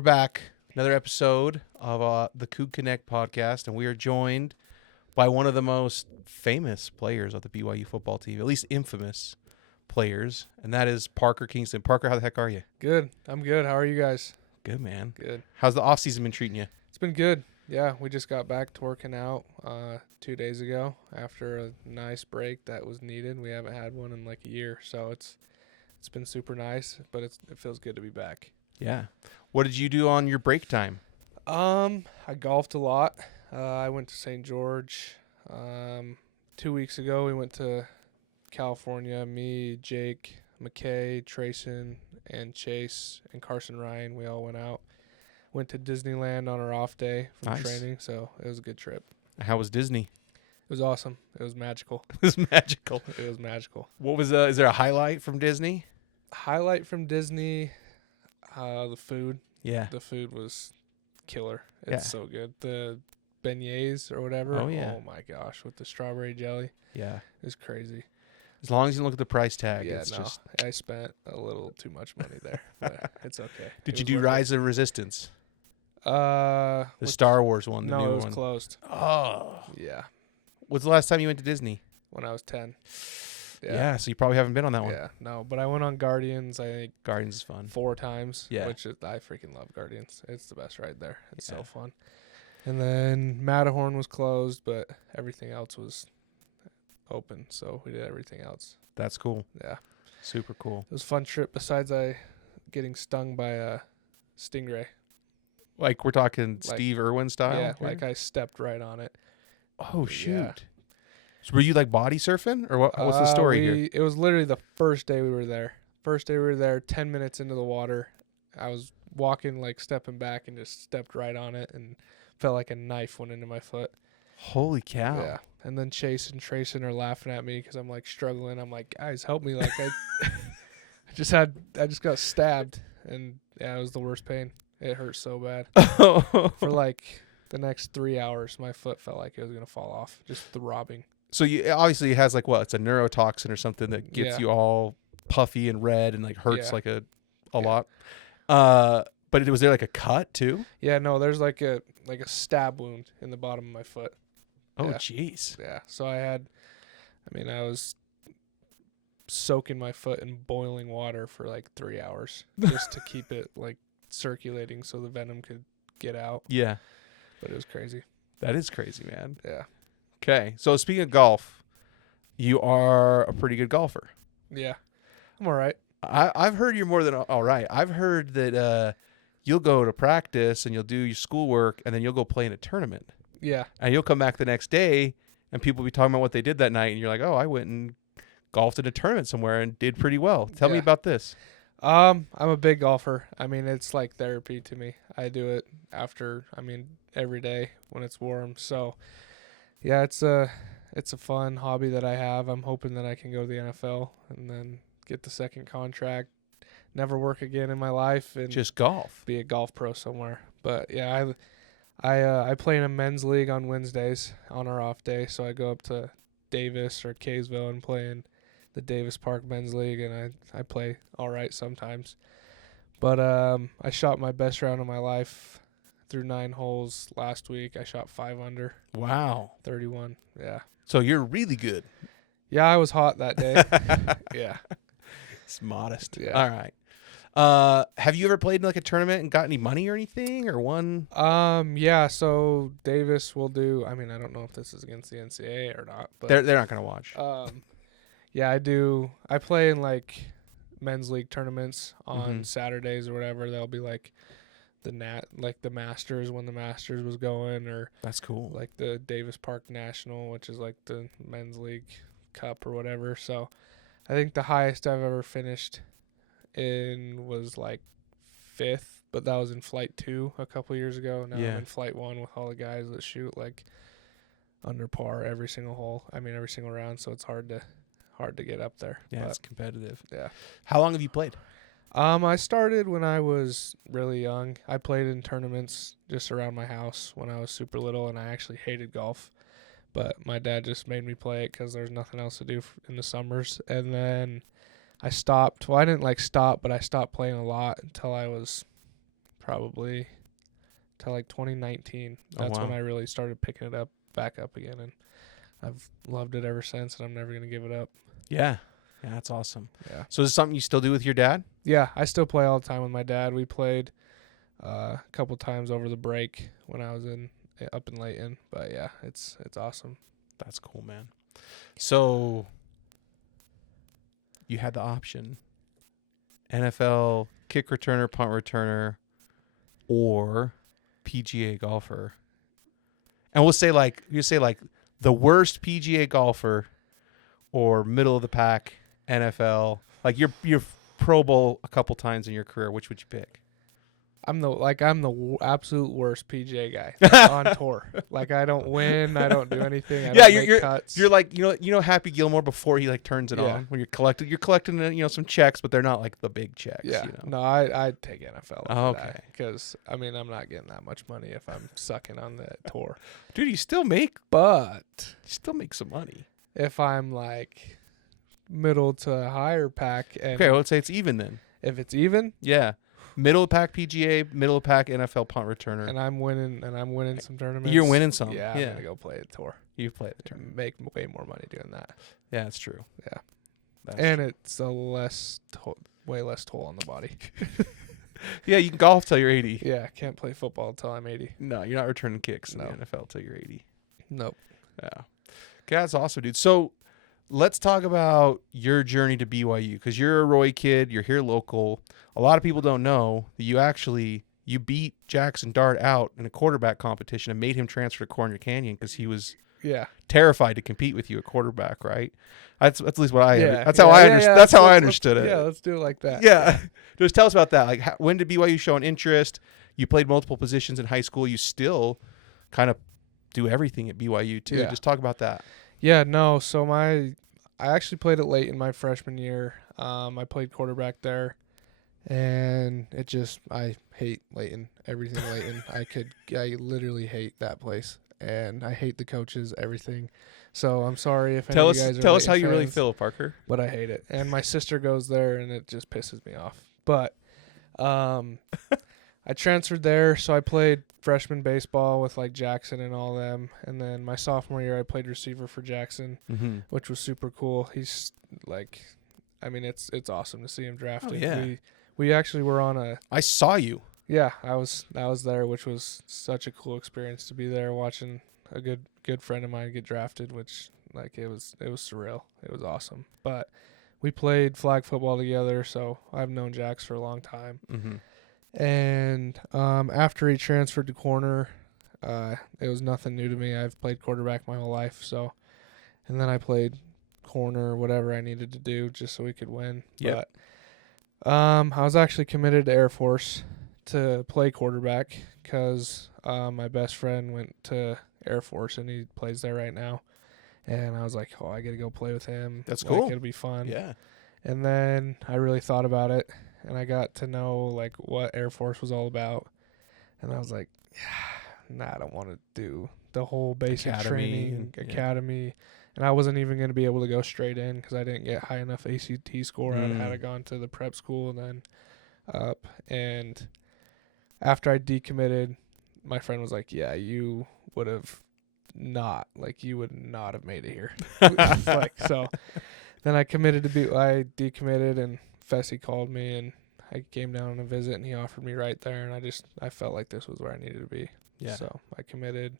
we're back. Another episode of the Coug Connect podcast, and we are joined by one of the most famous players of the BYU football team, at least infamous players, and that is Parker Kingston. Parker, how the heck are you? Good. I'm good. How are you guys? Good, man. Good. How's the off-season been treating you? It's been good. Yeah, we just got back to working out 2 days ago after a nice break that was needed. We haven't had one in like a year, so it's been super nice, but it feels good to be back. Yeah. What did you do on your break time? I golfed a lot. I went to St. George 2 weeks ago. We went to California. Me, Jake, McKay, Trayson, and Chase, and Carson Ryan. We all went out. Went to Disneyland on our off day from training, so it was a good trip. How was Disney? It was awesome. It was magical. It was magical. It was magical. What was is there a highlight from Disney? Highlight from Disney, the food. Yeah. The food was killer. It's so good. The beignets or whatever. Oh, yeah. Oh, my gosh. With the strawberry jelly. Yeah. It was crazy. As long as you look at the price tag, Yeah, it's just... I spent a little too much money there, but it's okay. Did you do Rise of Resistance? The Star Wars one, the new No, it was one. closed. Oh. Yeah. When's the last time you went to Disney? When I was 10. Yeah, so you probably haven't been on that one. Yeah, no, but I went on Guardians, I think, Guardians is fun. 4 times. Yeah. I freaking love Guardians. It's the best ride there. It's so fun. And then Matterhorn was closed, but everything else was open, so we did everything else. That's cool. Yeah. Super cool. It was a fun trip besides getting stung by a stingray. Like we're talking Steve Irwin style? Yeah, like I stepped right on it. Oh, shoot. Yeah. So were you like body surfing or what's the story here? It was literally the first day we were there. 10 minutes into the water. I was walking, like stepping back, and just stepped right on it and felt like a knife went into my foot. Holy cow. Yeah. And then Chase and Trayson are laughing at me because I'm like struggling. I'm like, guys, help me. Like I just got stabbed, and yeah, it was the worst pain. It hurt so bad. For like the next 3 hours, my foot felt like it was going to fall off, just throbbing. So you obviously it has like what? It's a neurotoxin or something that gets you all puffy and red and like hurts like a lot. But was there like a cut too? Yeah, no, there's like a stab wound in the bottom of my foot. Oh, jeez. Yeah. So I was soaking my foot in boiling water for like 3 hours just to keep it like circulating so the venom could get out. Yeah. But it was crazy. That is crazy, man. Yeah. Okay. So speaking of golf, you are a pretty good golfer. Yeah. I'm all right. I've heard you're more than all right. I've heard that you'll go to practice and you'll do your schoolwork and then you'll go play in a tournament. Yeah. And you'll come back the next day and people will be talking about what they did that night. And you're like, oh, I went and golfed in a tournament somewhere and did pretty well. Tell me about this. I'm a big golfer. I mean, it's like therapy to me. I do it every day when it's warm. So, yeah, it's a fun hobby that I have. I'm hoping that I can go to the NFL and then get the second contract, never work again in my life, and just golf. Be a golf pro somewhere. But yeah, I play in a men's league on Wednesdays on our off day, so I go up to Davis or Kaysville and play in the Davis Park Men's League, and I play all right sometimes. But I shot my best round of my life through 9 holes last week. I shot 5 under. Wow. 31, yeah. So you're really good. Yeah, I was hot that day. Yeah. It's modest. Yeah. All right. Have you ever played in like a tournament and got any money or anything or won? Yeah, so Davis will do, I don't know if this is against the NCAA or not, but they're not going to watch. Yeah, I do. I play in like men's league tournaments on Saturdays or whatever. There'll be like the Masters when the Masters was going, or that's cool. Like the Davis Park National, which is like the men's league cup or whatever. So I think the highest I've ever finished in was like 5th, but that was in Flight 2 a couple years ago. Now I'm in Flight 1 with all the guys that shoot like under par every single hole. Every single round, so it's hard to get up there. Yeah, it's competitive. Yeah. How long have you played? I started when I was really young. I played in tournaments just around my house when I was super little, and I actually hated golf. But my dad just made me play it because there's nothing else to do in the summers. And then I stopped. Well, I didn't stop, but I stopped playing a lot until I was probably till like 2019. That's wow. when I really started picking it back up again, and I've loved it ever since, and I'm never gonna give it up. Yeah. Yeah, that's awesome. Yeah. So is it something you still do with your dad? Yeah, I still play all the time with my dad. We played a couple times over the break when I was up in Layton, but yeah, it's awesome. That's cool, man. So you had the option: NFL kick returner, punt returner, or PGA golfer. And we'll say like the worst PGA golfer or middle of the pack NFL. Like you're Pro Bowl a couple times in your career. Which would you pick? I'm the absolute worst PGA guy on tour. Like I don't win, I don't do anything. I don't make cuts. You're like you know Happy Gilmore before he like turns it Yeah. on when you're collecting some checks, but they're not like the big checks. Yeah, You know? no, I'd take NFL. Okay. Because I mean I'm not getting that much money if I'm sucking on the tour. Dude, you still make some money. If I'm like middle to higher pack, and Okay, well, let's say it's even then. if it's even, Yeah. Middle of pack PGA, middle of pack NFL punt returner. and I'm winning some tournaments, You're winning some. Yeah, Yeah. I'm gonna go play a tour. You play the tournament. Make way more money doing that. Yeah, that's true. Yeah. That's And true. it's way less toll on the body. Yeah, you can golf till you're 80. Yeah, can't play football until I'm 80. No, you're not returning kicks in No. the NFL till you're 80. Nope. Yeah. Okay, that's awesome, dude. So let's talk about your journey to BYU because you're a Roy kid. You're here local. A lot of people don't know that you beat Jackson Dart out in a quarterback competition and made him transfer to Corner Canyon because he was Yeah. terrified to compete with you at quarterback, right? That's at least what I. Yeah. That's how I understood. That's how I Let's- understood it. Yeah, let's do it like that. Yeah. Just tell us about that. Like, when did BYU show an interest? You played multiple positions in high school. You still kind of do everything at BYU too. Yeah. Just talk about that. Yeah, no. So I actually played it late in my freshman year. I played quarterback there, and I hate Layton. Everything Layton. I literally hate that place, and I hate the coaches. Everything. So I'm sorry if any of you guys are Tell us how Layton you really fans, feel, Parker. but I hate it. And my sister goes there, and it just pisses me off. But I transferred there, so I played freshman baseball with like Jackson and all them. And then my sophomore year, I played receiver for Jackson, Mm-hmm. which was super cool. He's like, I mean, it's awesome to see him drafted. Oh, yeah. We actually were on a I saw you. yeah. I was there, which was such a cool experience to be there watching a good friend of mine get drafted, which like it was surreal. It was awesome. But we played flag football together, so I've known Jax for a long time. Mm-hmm. And after he transferred to corner, it was nothing new to me. I've played quarterback my whole life, so and then I played corner, whatever I needed to do just so we could win. Yep. But I was actually committed to Air Force to play quarterback because my best friend went to Air Force and he plays there right now. And I was like, oh, I got to go play with him. That's like, cool. It'll be fun. Yeah. And then I really thought about it, and I got to know like what Air Force was all about. And I was like, yeah, nah, I don't want to do the whole basic training academy. And I wasn't even going to be able to go straight in because I didn't get high enough ACT score. I had gone to the prep school and then up. And after I decommitted, my friend was like, yeah, you would not have made it here. Like, so then I decommitted, and Fessy called me and I came down on a visit and he offered me right there, and I felt like this was where I needed to be. Yeah. So I committed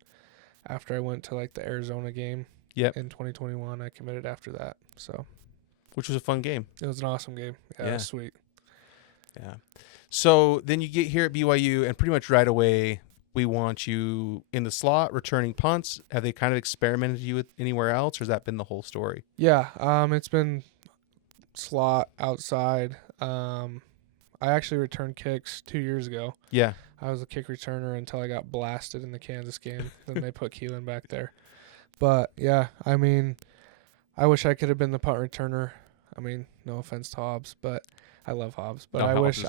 after I went to like the Arizona game. Yep. In 2021, I committed after that. So Which was a fun game. it was an awesome game. Yeah, it was sweet. Yeah. So then you get here at BYU, and pretty much right away, we want you in the slot, returning punts. Have they kind of experimented you with anywhere else, or has that been the whole story? Yeah, it's been slot outside. I actually returned kicks 2 years ago. Yeah. I was a kick returner until I got blasted in the Kansas game. Then they put Keelan back there. But yeah, I mean, I wish I could have been the punt returner. I mean, no offense to Hobbs, but I love Hobbs. But No, I Hobbs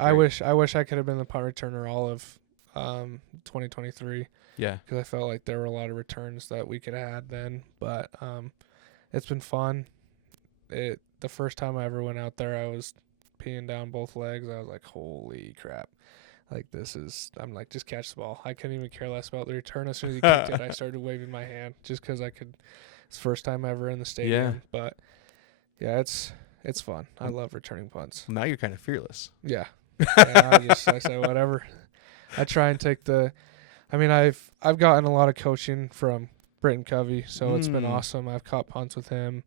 wish I could have been the punt returner all of 2023. Yeah. Because I felt like there were a lot of returns that we could have had then. But it's been fun. The first time I ever went out there, I was peeing down both legs. I was like, holy crap. like, I'm like, just catch the ball. I couldn't even care less about the return. As soon as he kicked it, I started waving my hand just because I could. It's the first time ever in the stadium. Yeah. But, yeah, it's fun. I love returning punts. Now you're kind of fearless. Yeah. I say whatever. I try and take I've gotten a lot of coaching from Britton Covey, so it's been awesome. I've caught punts with him.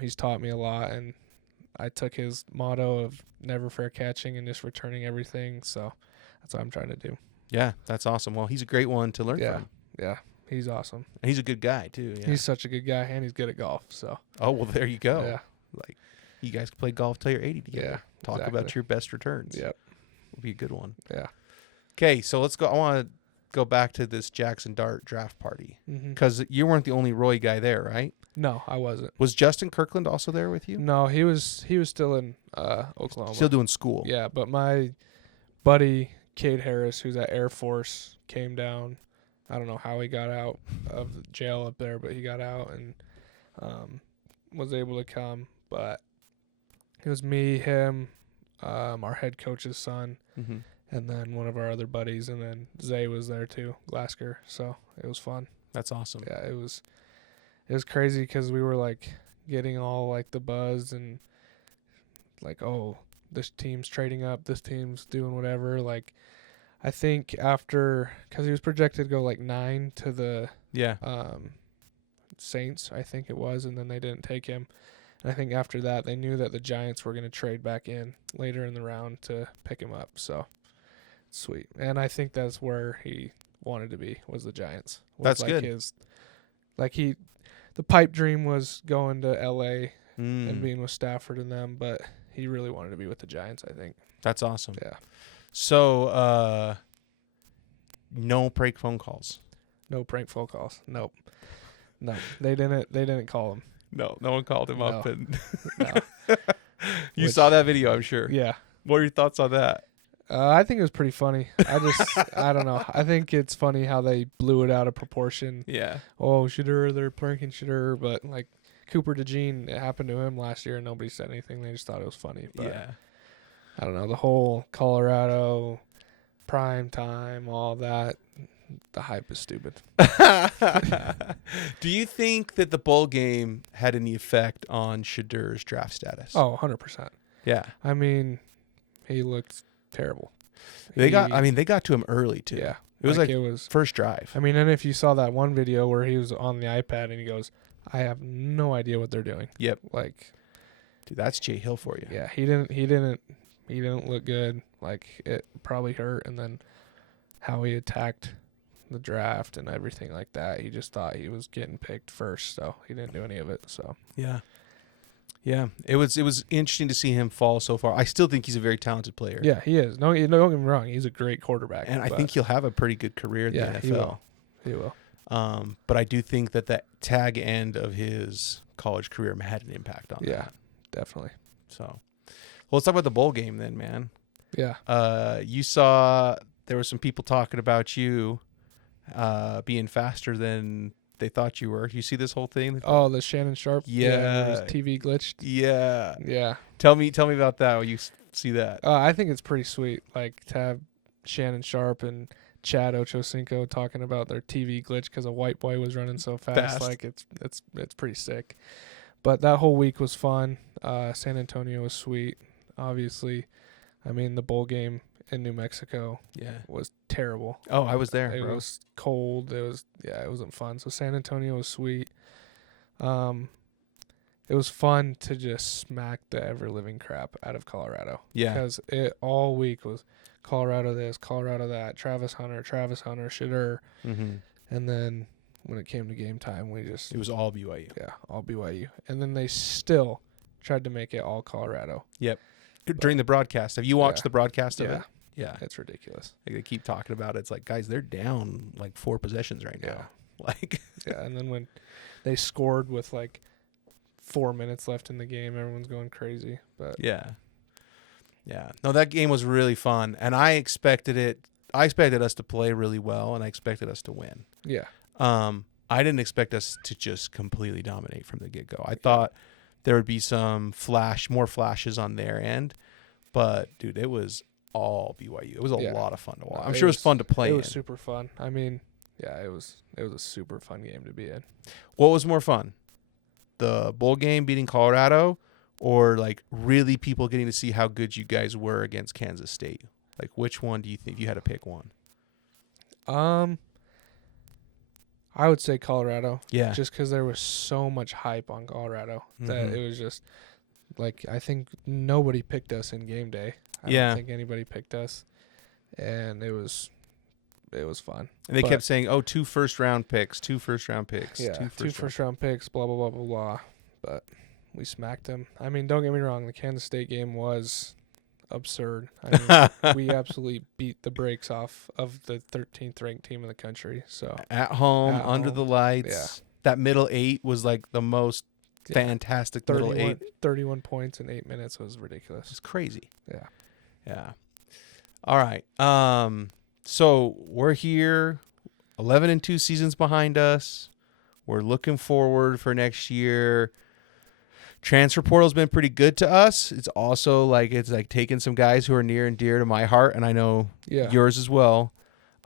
He's taught me a lot, and I took his motto of never fair catching and just returning everything. So that's what I'm trying to do. Yeah, that's awesome. Well, he's a great one to learn from. Yeah, he's awesome. And he's a good guy too. Yeah. He's such a good guy, and he's good at golf. So. Oh well, there you go. Yeah. Like, you guys can play golf till you're 80 together. Yeah. Talk about your best returns. Yep. Would be a good one. Yeah. Okay, so let's go. I want to go back to this Jackson Dart draft party Mm-hmm. because you weren't the only Roy guy there, right? No, I wasn't. Was Justin Kirkland also there with you? No, he was still in Oklahoma. Still doing school. Yeah, but my buddy Cade Harris, who's at Air Force, came down. I don't know how he got out of jail up there, but he got out and was able to come. But it was me, him, our head coach's son, Mm-hmm. and then one of our other buddies, and then Zay was there too, Glasker. So it was fun. That's awesome. Yeah, it was crazy because we were like getting all like the buzz and like, oh, this team's trading up, this team's doing whatever. Like, I think after, because he was projected to go like 9 to the Yeah. Saints, I think it was, and then they didn't take him. And I think after that, they knew that the Giants were going to trade back in later in the round to pick him up. So, sweet. And I think that's where he wanted to be, was the Giants. That's like good. The pipe dream was going to L.A. Mm. and being with Stafford and them, but he really wanted to be with the Giants, I think. That's awesome. Yeah. So, no prank phone calls. No prank phone calls. Nope. No, they didn't call him. No one called him up. And No. you saw that video, I'm sure. Yeah. What are your thoughts on that? I think it was pretty funny. I don't know. I think it's funny how they blew it out of proportion. Yeah. Oh, Shedeur, they're pranking Shedeur, but like Cooper DeJean, it happened to him last year and nobody said anything. They just thought it was funny. But Yeah. I don't know. The whole Colorado prime time, all that, the hype is stupid. Do you think that the bowl game had any effect on Shedeur's draft status? Oh, 100%. Yeah. I mean, he looked terrible. They got to him early too. Yeah. It was first drive. I mean, and if you saw that one video where he was on the iPad and he goes, I have no idea what they're doing. Yep. Like, dude, that's Jay Hill for you. yeah, he didn't look good. Like, it probably hurt. And then how he attacked the draft and everything like that, he just thought he was getting picked first, so he didn't do any of it. So Yeah. It was interesting to see him fall so far. I still think he's a very talented player. yeah, he is. No, don't get me wrong. He's a great quarterback, And I think he'll have a pretty good career in the NFL. He will. But I do think that the tag end of his college career had an impact on Yeah, that. definitely. So, well, let's talk about the bowl game then, man. Yeah. You saw there were some people talking about you being faster than they thought you were. You see this whole thing? Oh, the Shannon Sharp. Yeah. Where his TV glitched. Yeah. Yeah. Tell me about that when you see that. I think it's pretty sweet. Like, to have Shannon Sharp and Chad Ochocinco talking about their TV glitch because a white boy was running so fast. Like, it's pretty sick. But that whole week was fun. San Antonio was sweet. Obviously, I mean, the bowl game in New Mexico was terrible. Oh, I was there. It bro. was cold. It wasn't fun. So San Antonio was sweet. It was fun to just smack the ever living crap out of Colorado. Yeah. Because it all week was Colorado this, Colorado that, Travis Hunter, Shedeur. Mm-hmm. And then when it came to game time, It was all BYU. yeah, all BYU. And then they still tried to make it all Colorado. Yep. During the broadcast, have you watched the broadcast of Yeah. it? Yeah. It's ridiculous. Like, they keep talking about it. It's like, guys, they're down like 4 possessions right now. Like, Yeah, and then when they scored with like 4 minutes left in the game, everyone's going crazy. But yeah. No, that game was really fun, and I expected us to play really well, and I expected us to win. yeah, I didn't expect us to just completely dominate from the get-go. I thought there would be some more flashes on their end, but dude, it was all BYU. It was a lot of fun to watch. No, I'm sure it was fun to play It in. was super fun. I mean, yeah, it was a super fun game to be in. What was more fun? The bowl game beating Colorado, or like really people getting to see how good you guys were against Kansas State? Like, which one do you think, if you had to pick one? I would say Colorado. Yeah. Just because there was so much hype on Colorado that it was just like, I think nobody picked us in game day. I don't think anybody picked us, and it was fun. And they kept saying, "Oh, 2 first-round picks, 2 first-round picks, yeah, 2 first-round picks, blah blah blah blah blah." But we smacked them. I mean, don't get me wrong, the Kansas State game was absurd. I mean, we absolutely beat the brakes off of the 13th ranked team in the country. So at home, under the lights. Yeah. That middle 8 was like the most fantastic middle 8. 31 points in 8 minutes was ridiculous. It's crazy. Yeah. Yeah. All right. So we're here, 11-2 seasons behind us. We're looking forward for next year. Transfer portal's been pretty good to us. It's also like taking some guys who are near and dear to my heart, and I know yours as well.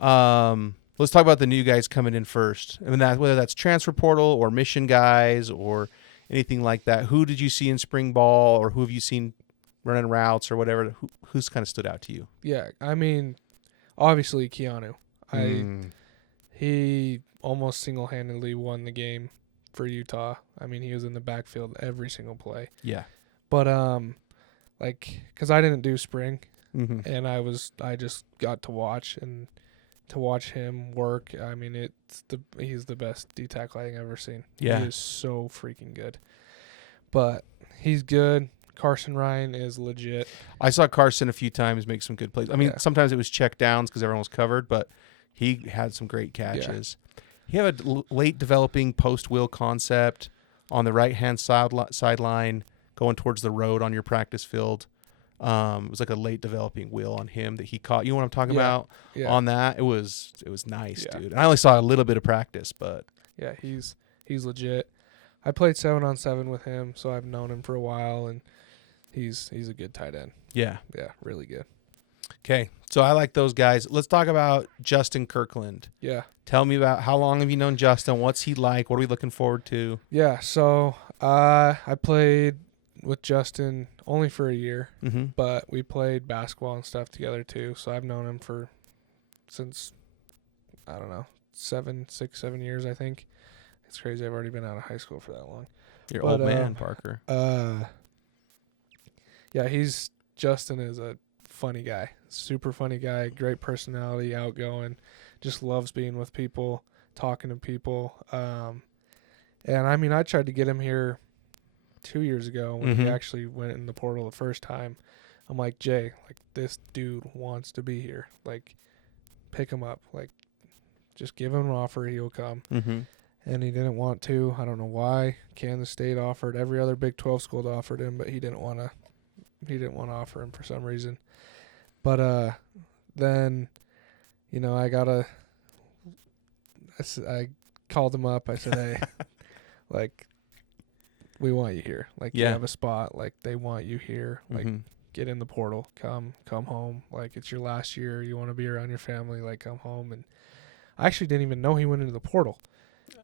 Let's talk about the new guys coming in first. I mean, whether that's transfer portal or mission guys or anything like that. Who did you see in spring ball, or who have you seen running routes or whatever? Who's kind of stood out to you? Yeah, I mean, obviously Keanu. He almost single-handedly won the game for Utah. I mean, he was in the backfield every single play. Yeah. But because I didn't do spring, Mm-hmm. and I just got to watch him work. I mean, he's the best D tackle I've ever seen. Yeah. He is so freaking good. But he's good. Carson Ryan is legit. I saw Carson a few times make some good plays. I mean, sometimes it was check downs because everyone was covered, but he had some great catches. Yeah. He had a late developing post-wheel concept on the right-hand sideline going towards the road on your practice field. It was like a late developing wheel on him that he caught. You know what I'm talking about? Yeah. On that, it was nice, dude. And I only saw a little bit of practice, but yeah, he's legit. I played 7-on-7 with him, so I've known him for a while, and he's a good tight end. Yeah, really good. Okay, so I like those guys. Let's talk about Justin Kirkland. Yeah. Tell me about how long have you known Justin? What's he like? What are we looking forward to? Yeah, so I played with Justin only for a year, but we played basketball and stuff together too. So I've known him since, I don't know, 7 years, I think. It's crazy. I've already been out of high school for that long. You're old man, Parker. Yeah, Justin is a funny guy, super funny guy, great personality, outgoing, just loves being with people, talking to people. And I mean, I tried to get him here 2 years ago when he actually went in the portal the first time. I'm like, Jay, like, this dude wants to be here. Like, pick him up. Like, just give him an offer, he'll come. And he didn't want to. I don't know why. Kansas State offered. Every other Big 12 school offered him, but he didn't want to. He didn't want to offer him for some reason. But then, you know, I called him up. I said, hey, like, we want you here. Like, you have a spot. Like, they want you here. Like, get in the portal. Come home. Like, it's your last year. You want to be around your family. Like, come home. And I actually didn't even know he went into the portal.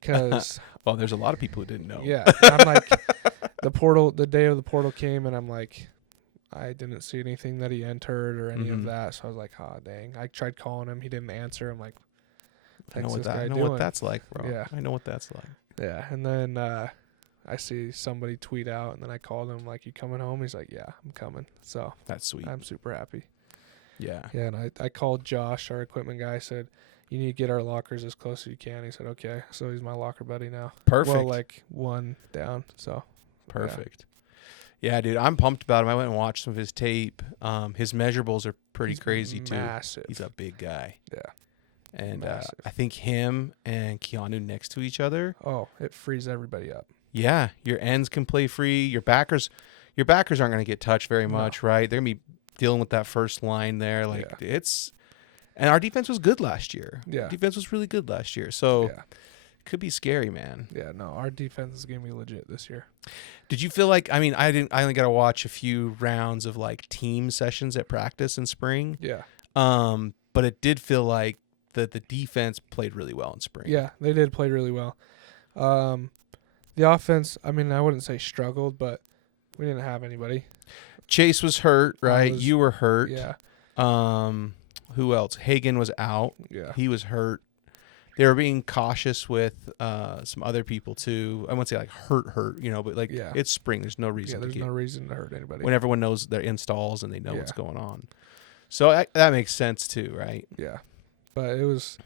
Cause well, there's a lot of people who didn't know. Yeah. And I'm like, the day of the portal came, and I'm like, I didn't see anything that he entered or any of that. So I was like, oh, dang. I tried calling him. He didn't answer. I'm like, I know what that's like, bro. Yeah. I know what that's like. Yeah. And then I see somebody tweet out, and then I called him, like, you coming home? He's like, yeah, I'm coming. So that's sweet. I'm super happy. Yeah. Yeah. And I called Josh, our equipment guy, said, you need to get our lockers as close as you can. He said, okay. So he's my locker buddy now. Perfect. Well, like, one down. So perfect. Yeah, dude, I'm pumped about him. I went and watched some of his tape. His measurables are pretty crazy, too. Massive. He's a big guy. Yeah. And I think him and Keanu next to each other. Oh, it frees everybody up. Yeah, your ends can play free. Your backers aren't going to get touched very much, right? They're going to be dealing with that first line there. And our defense was good last year. Yeah. Defense was really good last year. So, Could be scary, man. Yeah, no, our defense is gonna be legit this year. Did you feel like, I mean, I only got to watch a few rounds of like team sessions at practice in spring. Yeah. But it did feel like the defense played really well in spring. Yeah, they did play really well. The offense, I mean, I wouldn't say struggled, but we didn't have anybody. Chase was hurt, right? You were hurt. Yeah. Who else? Hagan was out. Yeah. He was hurt. They were being cautious with some other people too. I wouldn't say like hurt, you know, but like it's spring. There's no reason. There's no reason to hurt anybody. When everyone knows their installs and they know what's going on. So that makes sense too, right? Yeah. But it was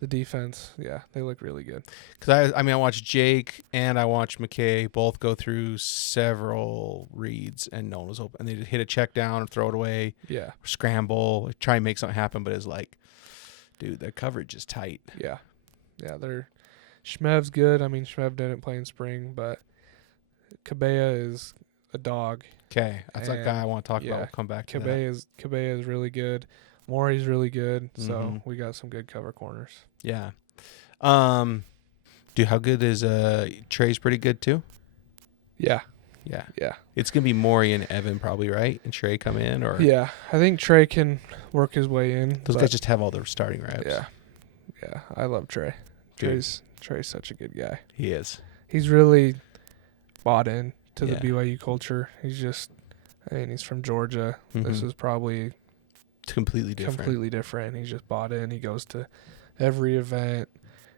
the defense. Yeah, they look really good. Because I watched Jake and I watched McKay both go through several reads and no one was open. And they just hit a check down and throw it away. Yeah. Scramble, try and make something happen, but it's like, dude, their coverage is tight. Yeah. Yeah, Shmev's good. I mean, Shmev didn't play in spring, but Cabella is a dog. Okay, that's that guy I want to talk about. We'll come back to that. Cabella is really good. Maury's really good. So we got some good cover corners. Yeah. Dude, how good is Trey's pretty good too? Yeah. Yeah. Yeah. It's gonna be Maury and Evan probably, right? And Trey come in, or yeah, I think Trey can work his way in. Those guys just have all their starting reps. Yeah. Yeah. I love Trey. Trey's such a good guy. He is. He's really bought in to the BYU culture. He's from Georgia. This is probably completely different. He's just bought in. He goes to every event,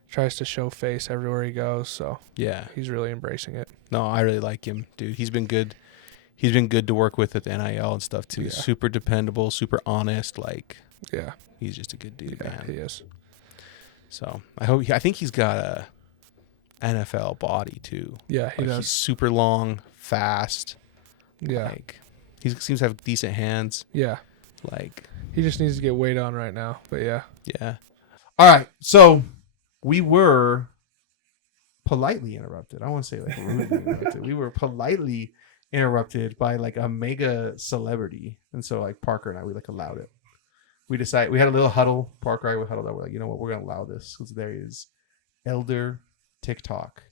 tries to show face everywhere he goes. So yeah, he's really embracing it. No, I really like him, dude. He's been good. He's been good to work with at the NIL and stuff too. Yeah. Super dependable, super honest. Like, yeah, he's just a good dude, man. He is. So I think he's got a NFL body too. Yeah, he does. He's super long, fast. Yeah, like he seems to have decent hands. Yeah, like he just needs to get weight on right now. But yeah. All right, so we were politely interrupted. I want to say like rudely interrupted. We were politely interrupted by like a mega celebrity, and so like Parker and I, we like allowed it. We decided, we had a little huddle. Parker and I huddled up. We're like, you know what? We're going to allow this because there is Elder TikTok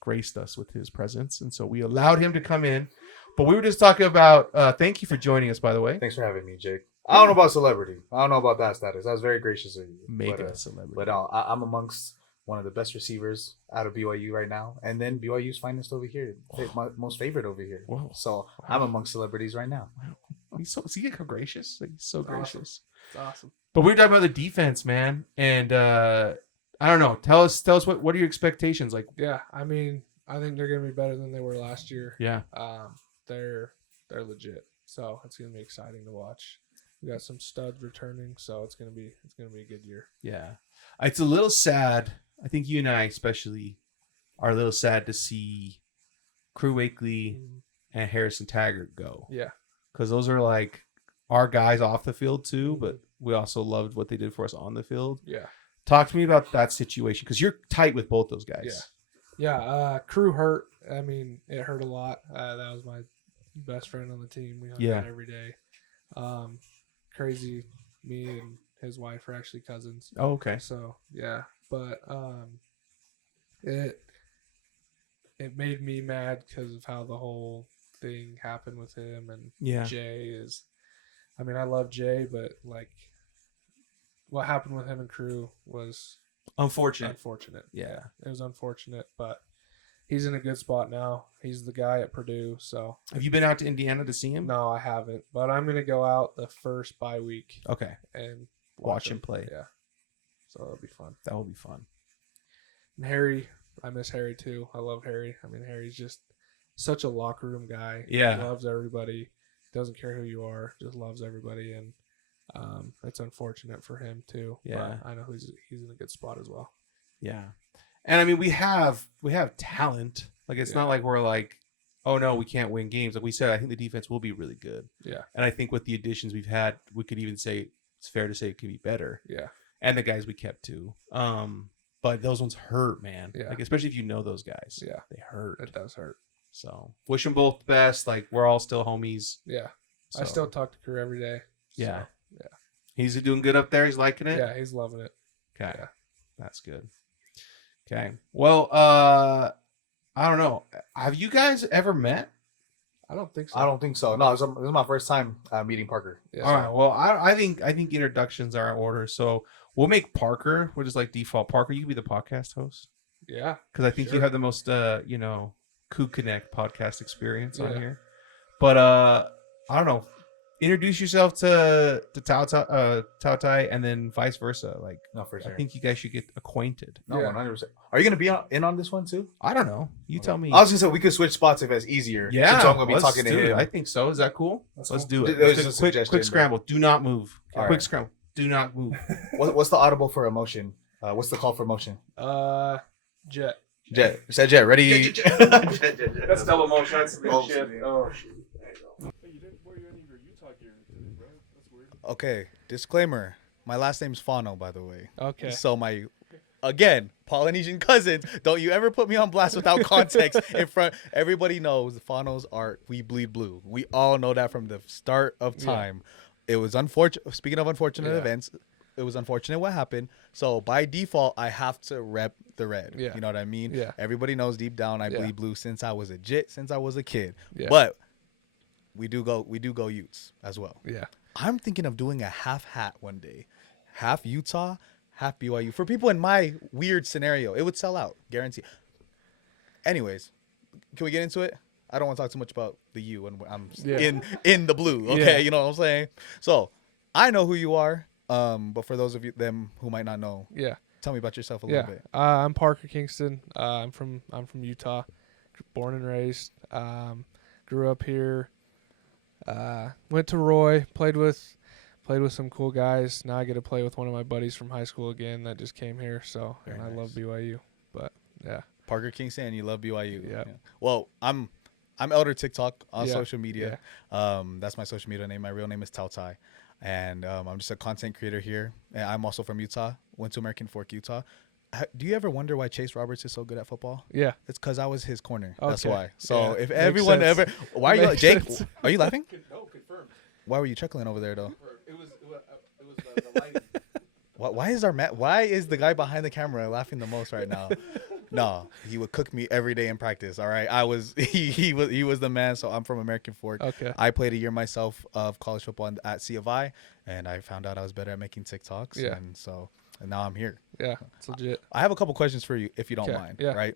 graced us with his presence. And so we allowed him to come in. But we were just talking about, thank you for joining us, by the way. Thanks for having me, Jake. I don't know about celebrity. I don't know about that status. I was very gracious of you. Mega celebrity. But I'm amongst one of the best receivers out of BYU right now. And then BYU's finest over here. My most favorite over here. Whoa. So I'm amongst celebrities right now. Wow. He's so gracious. Like, he's so gracious. It's awesome. But we were talking about the defense, man. And I don't know. Tell us what are your expectations? Like, yeah, I mean, I think they're gonna be better than they were last year. Yeah. They're legit. So it's gonna be exciting to watch. We got some studs returning, so it's gonna be a good year. Yeah. It's a little sad. I think you and I especially are a little sad to see Crew Wakely and Harrison Taggart go. Yeah. Because those are like our guys off the field too, but we also loved what they did for us on the field. Yeah. Talk to me about that situation because you're tight with both those guys. Yeah. Crew hurt. I mean, it hurt a lot. That was my best friend on the team. We hung out every day. Crazy. Me and his wife are actually cousins. Oh, okay. So yeah, but it made me mad because of how the whole thing happened with him and Jay is. I mean, I love Jay, but like what happened with him and Crew was unfortunate. Yeah, it was unfortunate, but he's in a good spot now. He's the guy at Purdue. So have you been out to Indiana to see him? No, I haven't, but I'm gonna go out the first bye week. Okay, and watch him play. Yeah, so that'll be fun. That will be fun. And Harry, I miss Harry too. I love Harry. I mean, Harry's just such a locker room guy. Yeah, he loves everybody. Doesn't care who you are. Just loves everybody, and it's unfortunate for him too. Yeah, but I know he's in a good spot as well. Yeah, and I mean we have talent. Like it's not like we're like, oh no, we can't win games. Like we said, I think the defense will be really good. Yeah, and I think with the additions we've had, we could even say it's fair to say it could be better. Yeah, and the guys we kept too. But those ones hurt, man. Yeah, like especially if you know those guys. Yeah, they hurt. It does hurt. So wish them both the best. Like we're all still homies. Yeah, so. I still talk to Crew every day. Yeah, so, yeah. He's doing good up there. He's liking it. Yeah, he's loving it. Okay, yeah. That's good. Okay. Well, I don't know. Have you guys ever met? I don't think so. I don't think so. No, this is my first time meeting Parker. Yeah. All right. Well, I think introductions are in order. So we'll make Parker. We'll just like default Parker. You can be the podcast host Yeah. because I think you Sure. have the most Coup Connect podcast experience on Yeah. here. But I don't know. Introduce yourself to Tao Tai, and then vice versa. Like, No, for sure. I think you guys should get acquainted. No, Yeah. 100%. Are you gonna be in on this one too? I don't know. You Okay. tell me. I was gonna say we could switch spots if it's easier. Yeah, So I'm gonna be let's talking to do it. him. I think so. Is that cool? That's Let's cool. do it. It was Let's do just a quick suggestion, scramble. Do not move. All Quick right. scramble. Do not move. What's the audible for emotion? What's the call for emotion? Jet. Jet. Said Jet. Ready? That's double motion. That's Oh, shit. Oh, You didn't wear any of your Utah gear today, bro. That's weird. Okay. Disclaimer. My last name's Fano, by the way. Okay. So again, Polynesian cousins. Don't you ever put me on blast without context in front. Everybody knows Fanos are we bleed blue. We all know that from the start of time. It was unfortunate. Speaking of unfortunate events, it was unfortunate what happened. So by default, I have to rep the red. Yeah. You know what I mean? Yeah. Everybody knows deep down I bleed blue since I was a jit, since I was a kid. Yeah. But we do go Utes as well. Yeah. I'm thinking of doing a half hat one day. Half Utah, half BYU. For people in my weird scenario, it would sell out, guarantee. Anyways, can we get into it? I don't want to talk too much about the U when I'm in the blue, okay? Yeah. You know what I'm saying? So, I know who you are, but for those of them who might not know, Yeah. tell me about yourself a little bit. I'm Parker Kingston. I'm from Utah, born and raised. Grew up here. Went to Roy. Played with some cool guys. Now I get to play with one of my buddies from high school again that just came here. So Very and I nice. love BYU. But yeah. Parker Kingston, and you love BYU. Yeah. Well, I'm Elder TikTok on Yeah. social media. That's my social media name. My real name is Tao Tai. And I'm just a content creator here. And I'm also from Utah. Went to American Fork, Utah. Do you ever wonder why Chase Roberts is so good at football? Yeah. It's because I was his corner. That's Okay. why. So Yeah. if Makes everyone sense. ever, why are you, Makes Jake? sense. Are you laughing? No, confirmed. Why were you chuckling over there though? It was the lighting. Why is the guy behind the camera laughing the most right now? No, he would cook me every day in practice. All right, he was the man. So I'm from American Fork. Okay. I played a year myself of college football at C of I, and I found out I was better at making TikToks. Yeah. And now I'm here. Yeah. It's legit. I have a couple questions for you, if you don't Okay, mind. yeah. Right.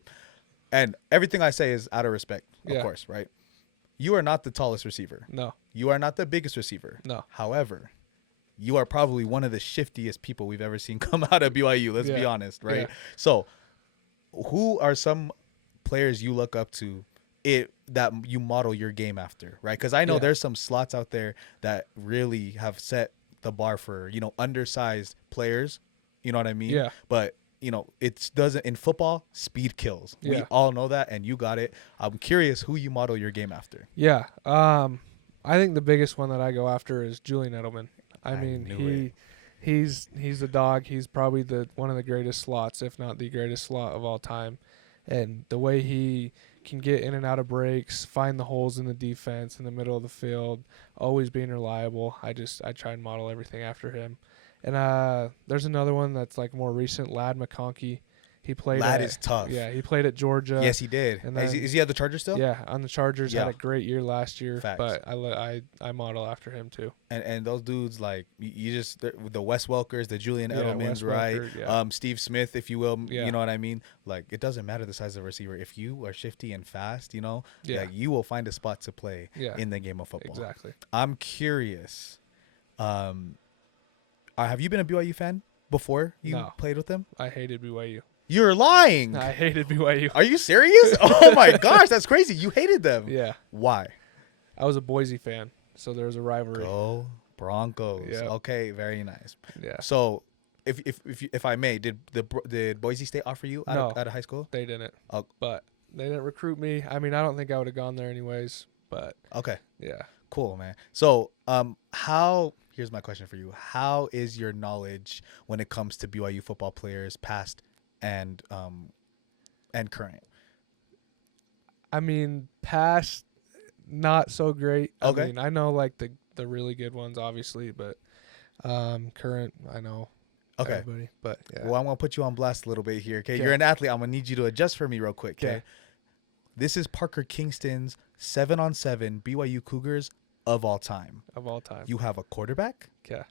And everything I say is out of respect, of Yeah. course. Right. You are not the tallest receiver. No. You are not the biggest receiver. No. However, you are probably one of the shiftiest people we've ever seen come out of BYU. Let's be Yeah. honest, right? Yeah. So, who are some players you look up to that you model your game after, right? Because I know Yeah. there's some slots out there that really have set the bar for, undersized players. You know what I mean? Yeah. But it doesn't in football. Speed kills. We Yeah. all know that, and you got it. I'm curious who you model your game after. Yeah. I think the biggest one that I go after is Julian Edelman. I mean, knew he's a dog. He's probably one of the greatest slots, if not the greatest slot of all time. And the way he can get in and out of breaks, find the holes in the defense in the middle of the field, always being reliable. I try and model everything after him. And there's another one that's like more recent, Lad McConkey. He played. Lad is tough. Yeah, he played at Georgia. Yes, he did. And Is he at the Chargers still? Yeah, on the Chargers. Yeah. Had a great year last year. Facts. But I model after him too. And those dudes, like, you just the Wes Welkers, the Julian Yeah, Edelmans, Wes right? Welker, yeah. Steve Smith, if you will. Yeah. You know what I mean? Like, it doesn't matter the size of the receiver. If you are shifty and fast, Yeah. like, you will find a spot to play Yeah. in the game of football. Exactly. I'm curious. Have you been a BYU fan before you No. played with them? I hated BYU. You're lying. I hated BYU. Are you serious? Oh my gosh, that's crazy. You hated them. Yeah. Why? I was a Boise fan, so there was a rivalry. Go Broncos. Yeah. Okay, very nice. Yeah. So, if I may, did Boise State offer you out No. of high school? They didn't. Oh. But they didn't recruit me. I mean, I don't think I would have gone there anyways, but Okay, yeah. cool, man. So, here's my question for you. How is your knowledge when it comes to BYU football players, past and current? I mean, past not so great. Okay. I mean, I know like the really good ones obviously, but current I know. Okay. everybody. But yeah. Well, I'm gonna put you on blast a little bit here. Okay, 'Kay. you're an athlete. I'm gonna need you to adjust for me real quick. Okay. 'Kay. This is Parker Kingston's 7-on-7 BYU Cougars of all time. Of all time. You have a quarterback. Okay.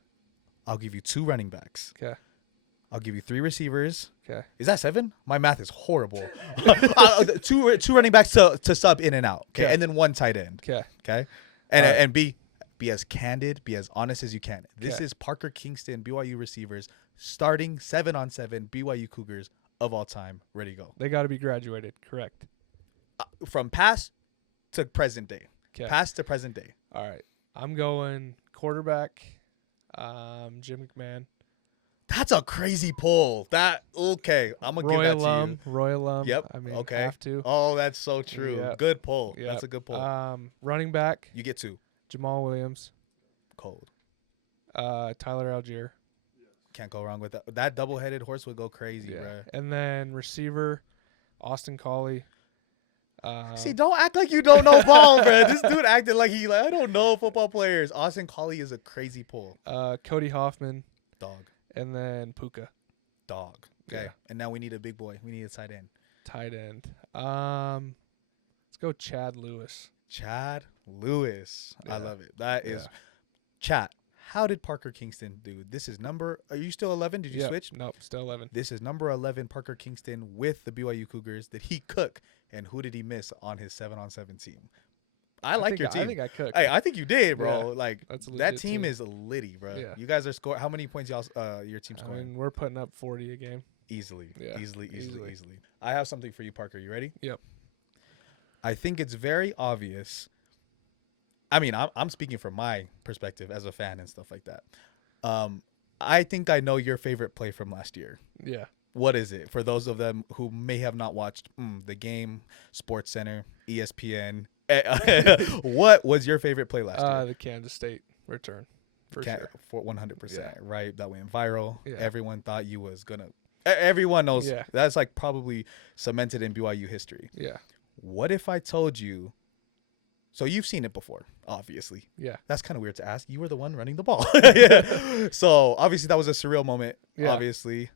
I'll give you 2 running backs. Okay. I'll give you 3 receivers. Okay. Is that 7? My math is horrible. Two running backs to sub in and out. Okay, Okay. and then 1 tight end. Okay. Okay, and All right. and be as candid, be as honest as you can. This Okay. is Parker Kingston BYU receivers starting 7-on-7 BYU Cougars of all time. Ready to go. They got to be graduated. Correct. From past to present day. Okay. Past to present day. All right. I'm going quarterback. Jim McMahon. That's a crazy pull. That okay. I'm gonna give Roy that alum. to you. Roy alum. Yep. I mean, Okay. have to. Oh, that's so true. Yep. Good pull. Yep. That's a good pull. Running back. You get 2. Jamal Williams. Cold. Tyler Algier. Can't go wrong with that. That double-headed horse would go crazy, bruh. And then receiver, Austin Collie. See, don't act like you don't know ball, bruh. This dude acted like I don't know football players. Austin Collie is a crazy pull. Cody Hoffman. Dog. And then Puka. Dog. Okay. Yeah. And now we need a big boy. We need a tight end. Tight end. Let's go Chad Lewis. Chad Lewis. I Yeah. love it. That is Yeah. chat. How did Parker Kingston do? This is are you still 11? Did you Yep. switch? Nope, still 11. This is number 11 Parker Kingston with the BYU Cougars. Did he cook? And who did he miss on his 7-on-7 team? I like your team. I think I cooked. Hey, I think you did, bro. Yeah, Like that's a that legit team team. is litty, bro. Yeah. You guys are scoring. How many points your team I scoring? mean, we're putting up 40 a game. Easily. Yeah, Easily. easily. I have something for you, Parker. You ready? Yep. I think it's very obvious. I mean, I'm speaking from my perspective as a fan and stuff like that. I think I know your favorite play from last year. Yeah. What is it for those of them who may have not watched the game, Sports Center, ESPN? What was your favorite play last year? The Kansas State return. For sure. For 100%, Yeah. right? That went viral. Yeah. Everyone thought you was gonna. Everyone knows Yeah. that's like probably cemented in BYU history. Yeah. What if I told you? So you've seen it before, obviously. Yeah. That's kind of weird to ask. You were the one running the ball. Yeah. So obviously that was a surreal moment. Yeah. Obviously.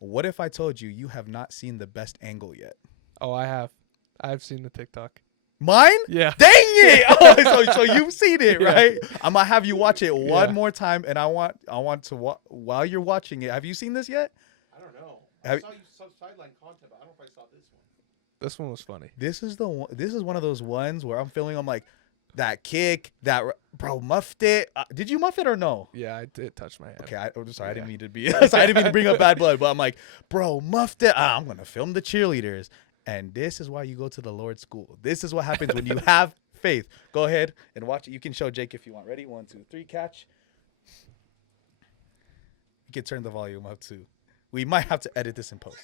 What if I told you have not seen the best angle yet? Oh, I have. I've seen the TikTok. Mine? Yeah. Dang it! Oh, so you've seen it, Yeah. right? I'm gonna have you watch it one Yeah. more time, and I want to while you're watching it. Have you seen this yet? I don't know. Have- saw you some sideline content, but I don't know if I saw this one. This one was funny. This is the one. This is one of those ones where I'm feeling. I'm like, that kick, bro muffed it. Did you muff it or no? Yeah, I did touch my hand. Okay, I'm sorry. I didn't Yeah. mean to be. Sorry, I didn't mean to bring up bad blood, but I'm like, bro, muffed it. I'm gonna film the cheerleaders, and this is why you go to the Lord's school. This is what happens when you have faith. Go ahead and watch it. You can show Jake if you want. Ready? 1, 2, 3, catch. You can turn the volume up too. We might have to edit this in post.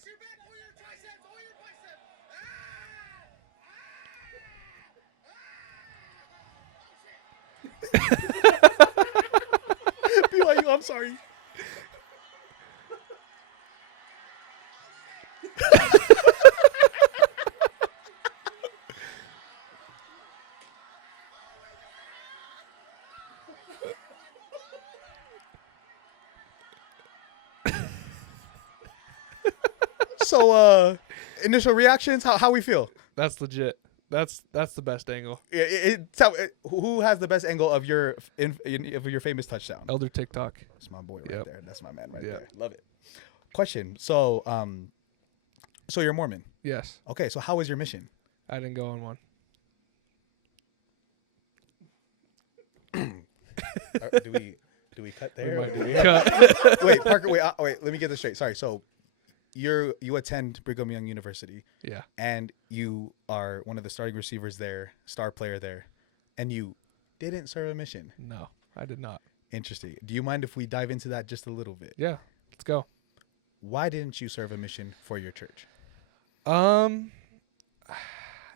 BYU, I'm sorry. So, initial reactions. How we feel? That's legit. That's the best angle. Who has the best angle of your of your famous touchdown? Elder TikTok. That's my boy right Yep. there. That's my man right Yep. there. Love it. Question. So, so you're Mormon. Yes. Okay. So how was your mission? I didn't go on one. Do we cut there? might Do we- cut. Wait, Parker. Wait. Let me get this straight. Sorry. So, you attend Brigham Young University, Yeah. and you are one of the starting receivers there, star player there, and you didn't serve a mission. No, I did not. Interesting. Do you mind if we dive into that just a little bit? Yeah. Let's go. Why didn't you serve a mission for your church?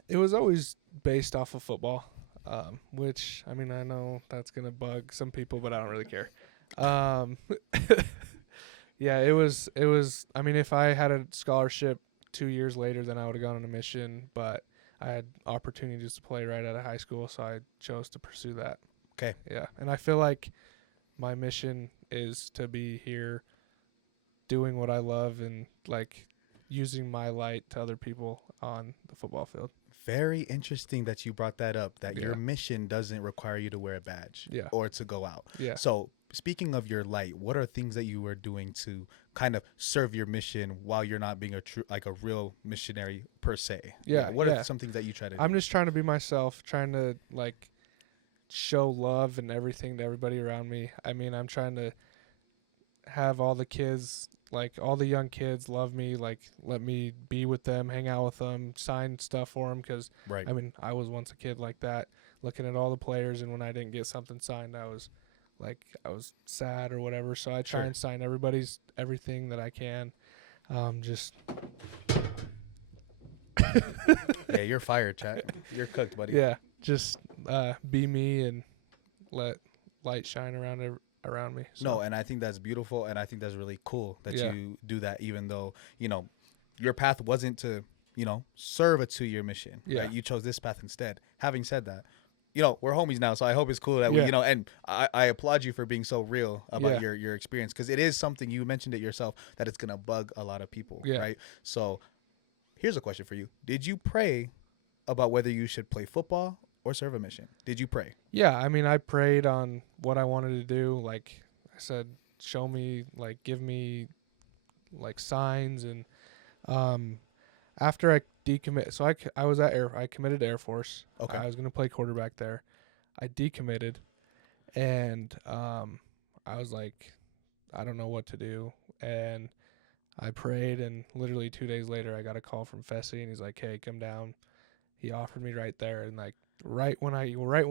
It was always based off of football, which, I mean, I know that's going to bug some people, but I don't really care. Yeah, it was, I mean, if I had a scholarship 2 years later, then I would have gone on a mission, but I had opportunities to play right out of high school, so I chose to pursue that. Okay. Yeah, and I feel like my mission is to be here doing what I love and like using my light to other people on the football field. Very interesting that you brought that up, that your Yeah. mission doesn't require you to wear a badge Yeah. or to go out. Yeah. So speaking of your light, what are things that you were doing to kind of serve your mission while you're not being a true, like a real missionary per se? Yeah, What yeah. are some things that you try to do? I'm just trying to be myself, trying to like show love and everything to everybody around me. I mean, I'm trying to have all the kids, like all the young kids love me, like let me be with them, hang out with them, sign stuff for them. Cause Right. I mean, I was once a kid like that, looking at all the players. And when I didn't get something signed, I was sad or whatever. So I try Sure. and sign everybody's everything that I can. Just Yeah, you're fired, chat. You're cooked, buddy. yeah, just be me and let light shine around me. So. No, and I think that's beautiful, and I think that's really cool that Yeah. you do that, even though, you know, your path wasn't to, you know, serve a 2-year mission. Yeah. Right? You chose this path instead. Having said that, you know, we're homies now, so I hope it's cool that we, Yeah. you know, and I applaud you for being so real about Yeah. your experience, because it is something, you mentioned it yourself, that it's going to bug a lot of people, Yeah. right? So here's a question for you. Did you pray about whether you should play football or serve a mission? Did you pray? Yeah, I mean, I prayed on what I wanted to do. Like I said, show me, like, give me, like, signs. And after I decommit, so I committed to Air Force. Okay. I was gonna play quarterback there. I decommitted, and I was like, I don't know what to do, and I prayed, and literally 2 days later, I got a call from Fessy, and he's like, "Hey, come down." He offered me right there, and like right when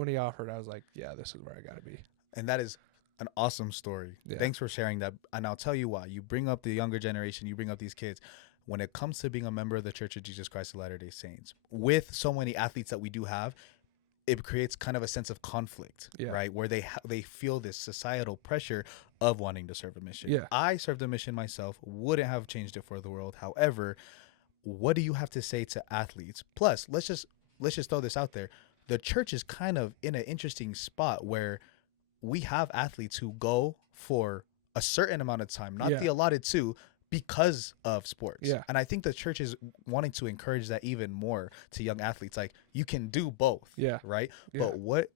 he offered, I was like, "Yeah, this is where I gotta be." And that is an awesome story. Yeah. Thanks for sharing that. And I'll tell you why. You bring up the younger generation, you bring up these kids. When it comes to being a member of the Church of Jesus Christ of Latter-day Saints, with so many athletes that we do have, it creates kind of a sense of conflict, Yeah. right? Where they feel this societal pressure of wanting to serve a mission. Yeah. I served a mission myself, wouldn't have changed it for the world. However, what do you have to say to athletes? Plus, let's just throw this out there. The church is kind of in an interesting spot where we have athletes who go for a certain amount of time, not Yeah. the allotted 2, because of sports. Yeah. And I think the church is wanting to encourage that even more to young athletes. Like, you can do both. Yeah. Right. Yeah. But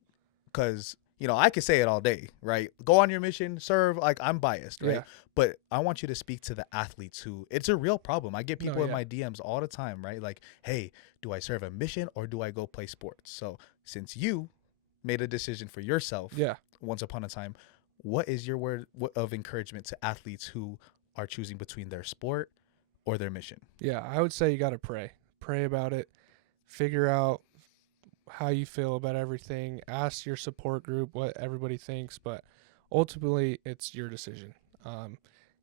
because, you know, I could say it all day, right? Go on your mission, serve. Like, I'm biased, right? Yeah. But I want you to speak to the athletes who, it's a real problem. I get people in yeah. my DMs all the time, right? Like, hey, do I serve a mission or do I go play sports? So since you made a decision for yourself Yeah. once upon a time, what is your word of encouragement to athletes who are choosing between their sport or their mission? Yeah, I would say you got to pray about it, figure out how you feel about everything, ask your support group what everybody thinks, but ultimately it's your decision.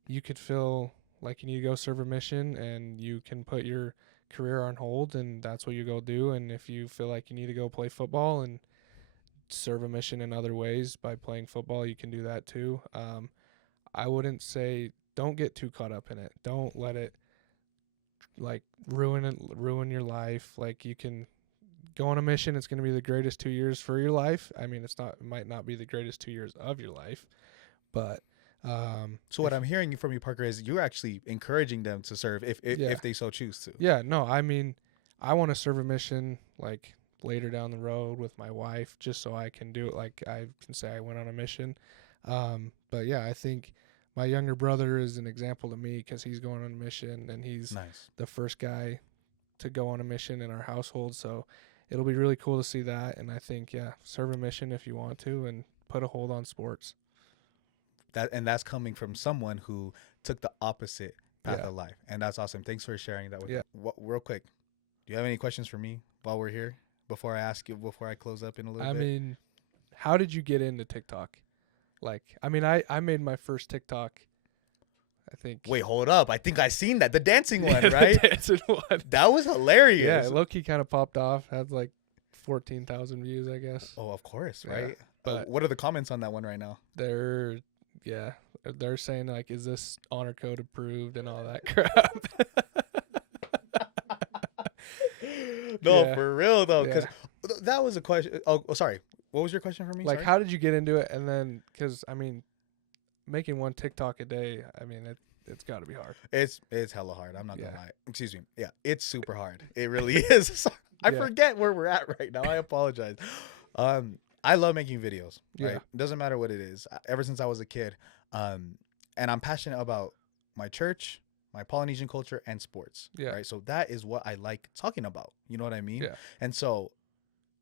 You could feel like you need to go serve a mission and you can put your career on hold and that's what you go do. And if you feel like you need to go play football and serve a mission in other ways by playing football, you can do that too. I wouldn't say don't get too caught up in it. Don't let it like ruin your life. Like, you can go on a mission. It's going to be the greatest 2 years for your life. I mean, it might not be the greatest 2 years of your life, but So what I'm hearing from you, Parker, is you're actually encouraging them to serve if Yeah. if they so choose to. yeah, no, I mean, I want to serve a mission like later down the road with my wife, just so I can do it. Like, I can say I went on a mission. But yeah, I think my younger brother is an example to me because he's going on a mission and he's Nice. the first guy to go on a mission in our household. So it'll be really cool to see that. And I think, yeah, serve a mission if you want to and put a hold on sports. That's coming from someone who took the opposite path Yeah. of life, and that's awesome. Thanks for sharing that with Yeah. me. Real quick, do you have any questions for me while we're here before I close up in a little I bit? mean, how did you get into TikTok? Like, I mean, I made my first TikTok, I think. Wait, hold up. I think I seen that. The dancing one, the right? dancing one. That was hilarious. Yeah, low-key kind of popped off. Had like 14,000 views, I guess. Oh, of course, Yeah, right? but- what are the comments on that one right now? They're saying like, is this honor code approved and all that crap. No, Yeah. for real though, because Yeah. that was a question. Oh, sorry. What was your question for me? Like, Sorry? how did you get into it? And then, because I mean, making one TikTok a day, I mean, it's got to be hard. It's hella hard. I'm not Yeah. gonna lie. Excuse me. Yeah, it's super hard. It really is. So, I Yeah. forget where we're at right now. I apologize. I love making videos. Right? Yeah. It doesn't matter what it is. Ever since I was a kid, and I'm passionate about my church, my Polynesian culture, and sports. Yeah. Right. So that is what I like talking about. You know what I mean? Yeah. And so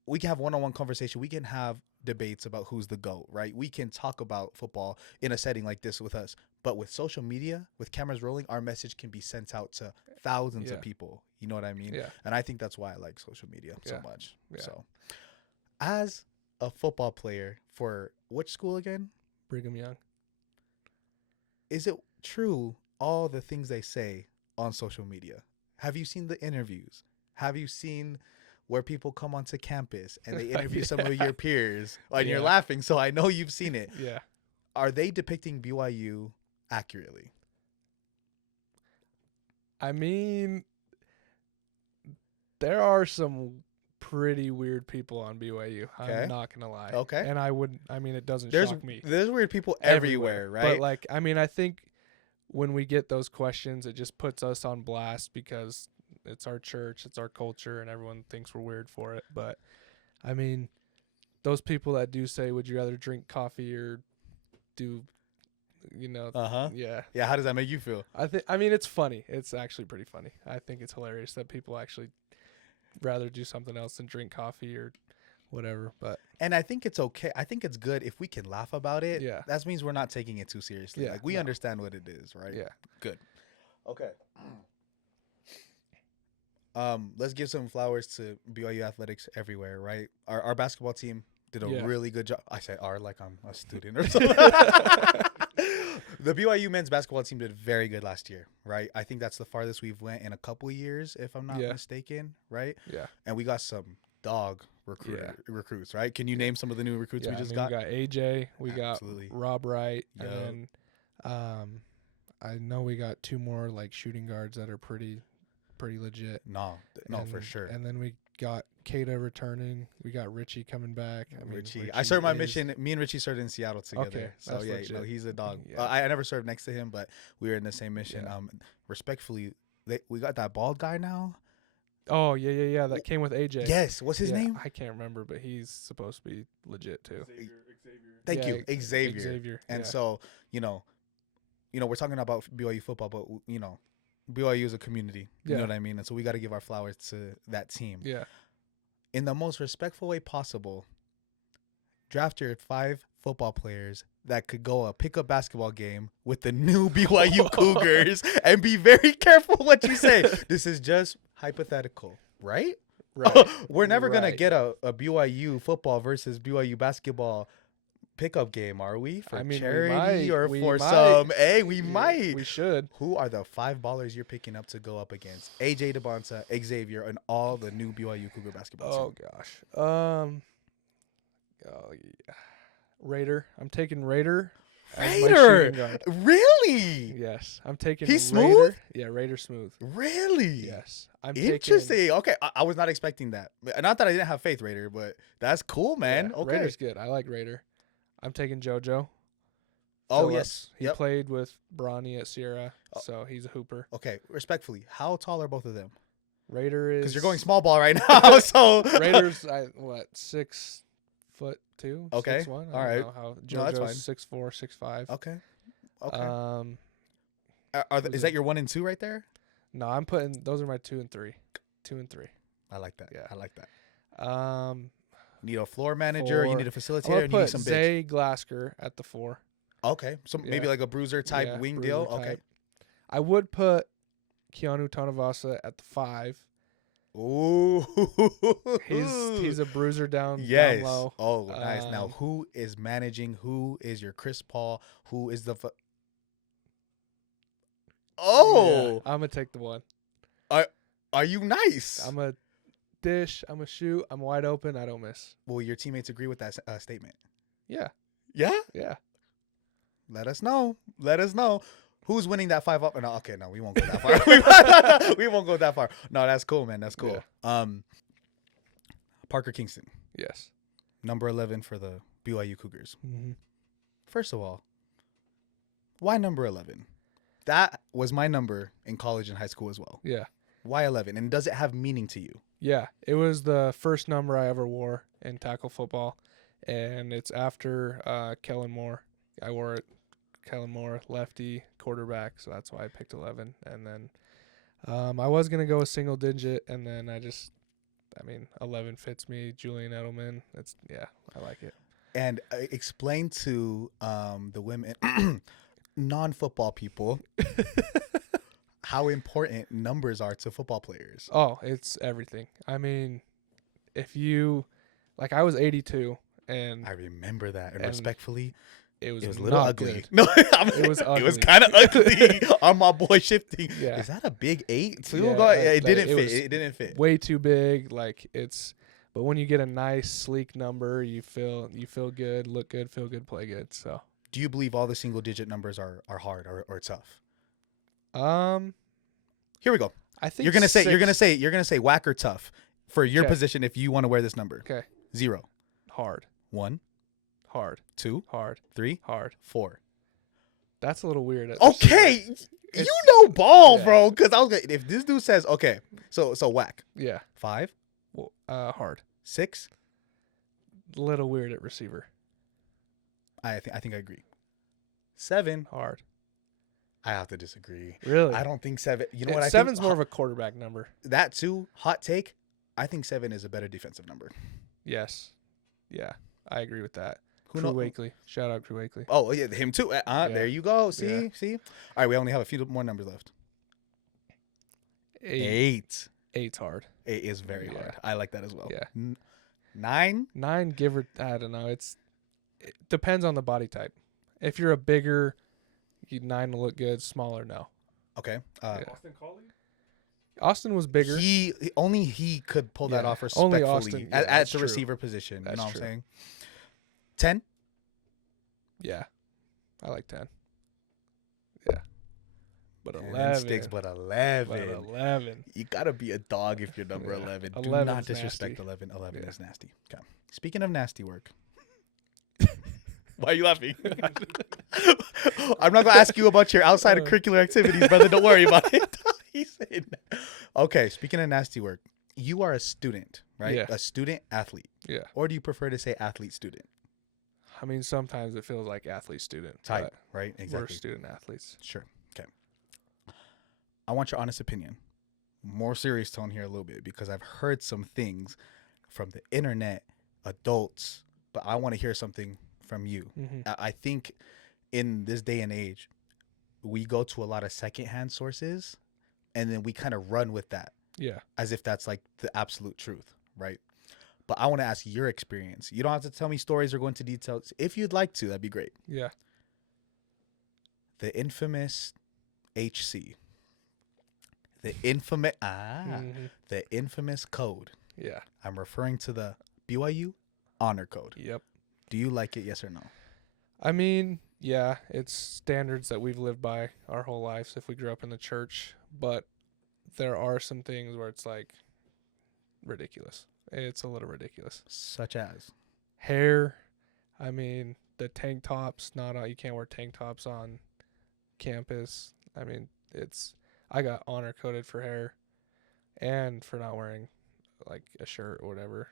we can have one-on-one conversation. We can have debates about who's the GOAT, right? We can talk about football in a setting like this with us. But with social media, with cameras rolling, our message can be sent out to thousands Yeah. of people. You know what I mean? Yeah. And I think that's why I like social media so Yeah. much. Yeah. So as a football player for which school again? Brigham Young. Is it true all the things they say on social media? Have you seen the interviews? Have you seen where people come onto campus and they interview some of your peers and you're Yeah. laughing? So I know you've seen it. Yeah. Are they depicting BYU accurately? I mean, there are some pretty weird people on BYU. Okay. I'm not gonna lie. Okay. And I mean, it doesn't There's shock me. there's weird people everywhere, right? But like, I mean, I think when we get those questions, it just puts us on blast because it's our church, it's our culture, and everyone thinks we're weird for it. But I mean, those people that do say, "Would you rather drink coffee or do," Uh-huh. yeah. Yeah, how does that make you feel? I mean, it's funny. It's actually pretty funny. I think it's hilarious that people actually rather do something else than drink coffee or whatever. But And I think it's okay. I think it's good if we can laugh about it. Yeah. That means we're not taking it too seriously. Yeah, Like we no. understand what it is, right? yeah, Good. Okay. Let's give some flowers to BYU athletics everywhere, right? Our basketball team did a Yeah. really good job. I say "our" like I'm a student or something. The BYU men's basketball team did very good last year, right? I think that's the farthest we've went in a couple of years, if I'm not Yeah. mistaken, right? yeah. And we got some dog recruits, right? Can you name some of the new recruits Yeah, we just I mean, got? we got AJ, we Absolutely. got Rob Wright, Yup. and then I know we got two more like shooting guards that are pretty legit. No, for sure. And then we got Kata returning. We got Richie coming back. I mean, Richie. I served my is- mission. Me and Richie served in Seattle together. Okay, So that's yeah, legit. he's a dog. Yeah. I never served next to him, but we were in the same mission. Yeah. Respectfully, we got that bald guy now. Oh yeah. That came with AJ. Yes. What's his Yeah, name? I can't remember, but he's supposed to be legit too. Thank Yeah, you, Xavier. Xavier. And yeah. so we're talking about BYU football, but BYU is a community. You Yeah. know what I mean? And so we got to give our flowers to that team. yeah, In the most respectful way possible, draft your 5 football players that could go a pickup basketball game with the new BYU Cougars and be very careful what you say. This is just hypothetical, right? right. We're never going to Right. get a BYU football versus BYU basketball pickup game, are we? For I mean, we charity might. or We for might. some? Hey, we Yeah, might. We should. Who are the 5 ballers you're picking up to go up against? AJ DeBonta, Xavier, and all the new BYU Cougar basketball Oh team. gosh. Oh yeah. Raider. I'm taking Raider. as my Raider? shooting guard. Really? Yes, I'm taking. He's Raider. smooth? Yeah, Raider smooth. Really? Yes, I'm Interesting. Okay, I was not expecting that. Not that I didn't have faith, Raider, but that's cool, man. Yeah, Okay. Raider's good. I like Raider. I'm taking JoJo. Oh, Phillips. yes. He Yep. played with Bronny at Sierra, Oh. so he's a hooper. Okay, respectfully, how tall are both of them? Raider is Because you're going small ball right now, so Raiders, 6'2", Okay, 6'1". all I right. don't know how No, that's fine. JoJo's 6'4", 6'5". Okay. Okay. Was Is it- that your 1 and 2 right there? No, I'm putting those are my 2 and 3. 2 and 3. I like that. Yeah. I like that. You You need a floor manager. You need a I'm facilitator. gonna And you need put some bigs. Zay Glasker at the 4. Okay, so maybe Yeah. like a bruiser type Yeah, wing bruiser deal. Okay. type. I would put Keanu Tonavasa at the 5. Ooh. He's a bruiser down yes. low. Oh, nice. Now, Um, who is managing? Who is your Chris Paul? Who is the? Oh, Yeah, I'm gonna take the 1. are you nice? I'm a dish. I'm a shoot. I'm wide open. I don't miss. Will your teammates agree with that statement? Yeah, Yeah. yeah. Let us know. Let us know. Who's winning that 5 up? No, okay, no, we won't go that far. We won't go that far. No, that's cool, man. That's cool. Parker Kingston, Yes. number 11 for the BYU Cougars. Mm-hmm. First of all, why number 11? That was my number in college and high school as well. Yeah. Why 11? And does it have meaning to you? Yeah. It was the first number I ever wore in tackle football, and it's after Kellen Moore. I wore it. Kellen Moore, lefty, quarterback, so that's why I picked 11. And then I was going to go a single digit, and then 11 fits me. Julian Edelman. I like it. And explain to the women, non-football people, how important numbers are to football players. Oh, it's everything. I mean, if you, like, I was 82, and I remember that. And and respectfully, it was a little not ugly. good. No, It was ugly. It was kind of ugly on my boy shifting. Yeah. Is that a big 8? So Yeah, it didn't fit. was It didn't fit. Way too big. Like, but when you get a nice, sleek number, you feel good, look good, feel good, play good. So, Do you believe all the single digit numbers are hard or tough? Here we go. I think You're gonna six- say whack or tough for your Okay. position if you want to wear this number. Okay. 0, Hard, 1, hard, 2, hard, 3, hard. 4. That's a little weird. Okay, you It's- know ball, yeah. bro. Because I was gonna, if this dude says okay, so whack. Yeah. 5, Well, hard. 6. Little weird at receiver. I think I agree. 7. Hard. I have to disagree. Really? I don't think 7. You know what? I think Seven's more of a quarterback number. that too. Hot take. I think 7 is a better defensive number. Yes. Yeah. I agree with that. Who Crew know- Wakely. Shout out Crew Wakely. Oh yeah, him too. There you go. See. All right, we only have a few more numbers left. 8. Eight's hard. 8 is very Yeah. hard. I like that as well. Yeah. 9. 9, give or I don't know. It depends on the body type. If you're a bigger, 9 will look good. Smaller, no. Okay. Yeah. Austin was bigger. He could pull that Yeah, off only respectfully Austin. Yeah, at that's the true. receiver position. That's you know what true. I'm saying? 10. Yeah. I like 10. Yeah. But 10 sticks, 11. but 11. But 11. You gotta be a dog if you're number Yeah. 11. Do 11's not disrespect nasty. 11. 11 Yeah. is nasty. Okay. Speaking of nasty work. Why are you laughing? I'm not gonna ask you about your outside of curricular activities, brother. Don't worry about it. He said, okay. Speaking of nasty work, you are a student, right? Yeah. A student athlete, Yeah. or do you prefer to say athlete student? I mean, sometimes it feels like athlete student. Type, but right? We're Exactly. student athletes. Sure. Okay. I want your honest opinion. More serious tone here a little bit because I've heard some things from the internet, adults, but I want to hear something from you. Mm-hmm. I think in this day and age, we go to a lot of secondhand sources and then we kind of run with that Yeah. as if that's like the absolute truth, right? But I want to ask your experience. You don't have to tell me stories or go into details. If you'd like to, that'd be great. Yeah. The infamous HC. The infamous Mhm. the infamous code. Yeah. I'm referring to the BYU honor code. Yep. Do you like it? Yes or no? I mean, yeah, it's standards that we've lived by our whole lives if we grew up in the church, but there are some things where it's like ridiculous. It's a little ridiculous. Such as Hair, I mean, the tank tops, you can't wear tank tops on campus. I mean, I got honor coded for hair and for not wearing like a shirt or whatever.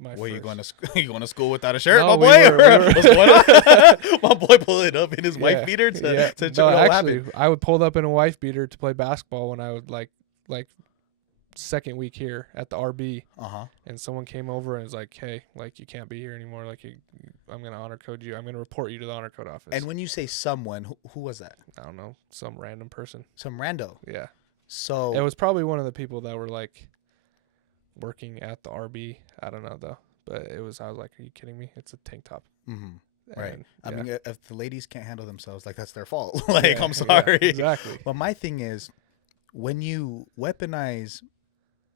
you going to you going to school without a shirt, No, my we boy? were- What's going on? My boy pulled it up in his wife Yeah, beater to yeah. to No, what actually, happened. I would pull up in a wife beater to play basketball when I would like second week here at the RB, Uh-huh. and someone came over and was like, "Hey, like you can't be here anymore. Like I'm gonna honor code you. I'm gonna report you to the honor code office." And when you say someone, who was that? I don't know, some random person. Some rando. Yeah, So it was probably one of the people that were like working at the RB. I don't know though, but it was. I was like, "Are you kidding me? It's a tank top." mhm. Right. And, I yeah. mean, if the ladies can't handle themselves, like that's their fault. Like, Yeah, I'm yeah, sorry. exactly. But my thing is, when you weaponize,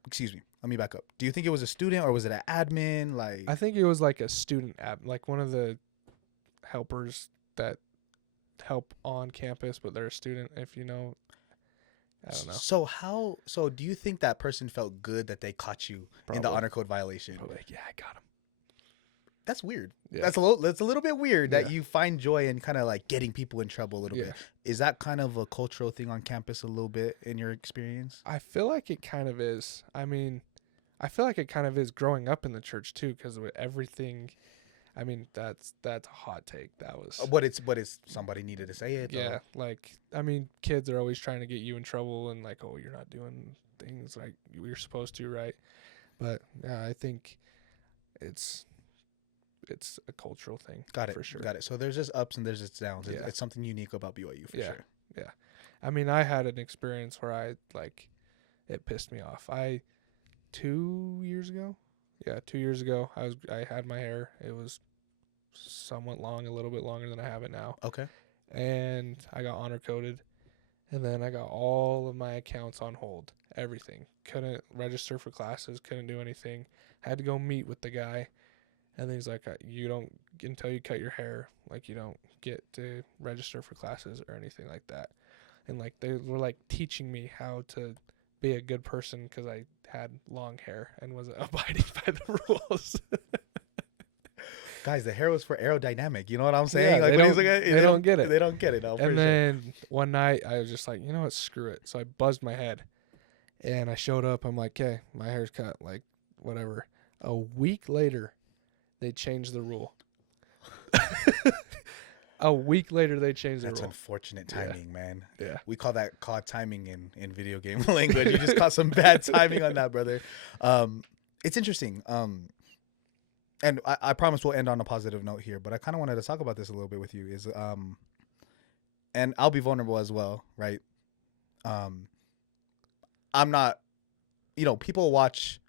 excuse me, let me back up. Do you think it was a student or was it an admin? Like, I think it was like a student app, like one of the helpers that help on campus, but they're a student. If you know, I don't know. So do you think that person felt good that they caught you in the Probably. honor code violation? Probably like, yeah, I got him. That's weird. Yeah. That's a little bit weird that you find joy in kind of like getting people in trouble a little bit. Is that kind of a cultural thing on campus a little bit in your experience? I feel like it kind of is. I mean, I feel like it kind of is growing up in the church too, because with everything. I mean, that's a hot take. That was. But it's somebody needed to say it. Yeah, like I mean, kids are always trying to get you in trouble and like, oh, you're not doing things like you're supposed to, right? But yeah, I think it's a cultural thing. Got it. For sure. Got it. So there's just ups and there's just downs. Yeah. It's something unique about BYU for sure. Yeah. I mean, I had an experience where it pissed me off. 2 years ago. Yeah, 2 years ago, I had my hair. It was somewhat long, a little bit longer than I have it now. Okay. And I got honor coded, and then I got all of my accounts on hold. Everything. Couldn't register for classes. Couldn't do anything. Had to go meet with the guy, and he's like, "You don't until you cut your hair. Like you don't get to register for classes or anything like that." And like they were like teaching me how to be a good person because I had long hair and wasn't abiding by the rules. Guys, the hair was for aerodynamic. You know what I'm saying? Yeah, like they when don't, he's like, they don't get it. They don't get it. No, and then one night I was just like, you know what? Screw it. So I buzzed my head, and I showed up. I'm like, okay, my hair's cut. Like whatever. A week later, they changed the rule. A week later, they changed the rule. That's unfortunate timing, man. Yeah. We call that caught timing in video game language. You just caught some bad timing on that, brother. It's interesting. And I promise we'll end on a positive note here, but I kind of wanted to talk about this a little bit with you. And I'll be vulnerable as well, right? I'm not, people watch.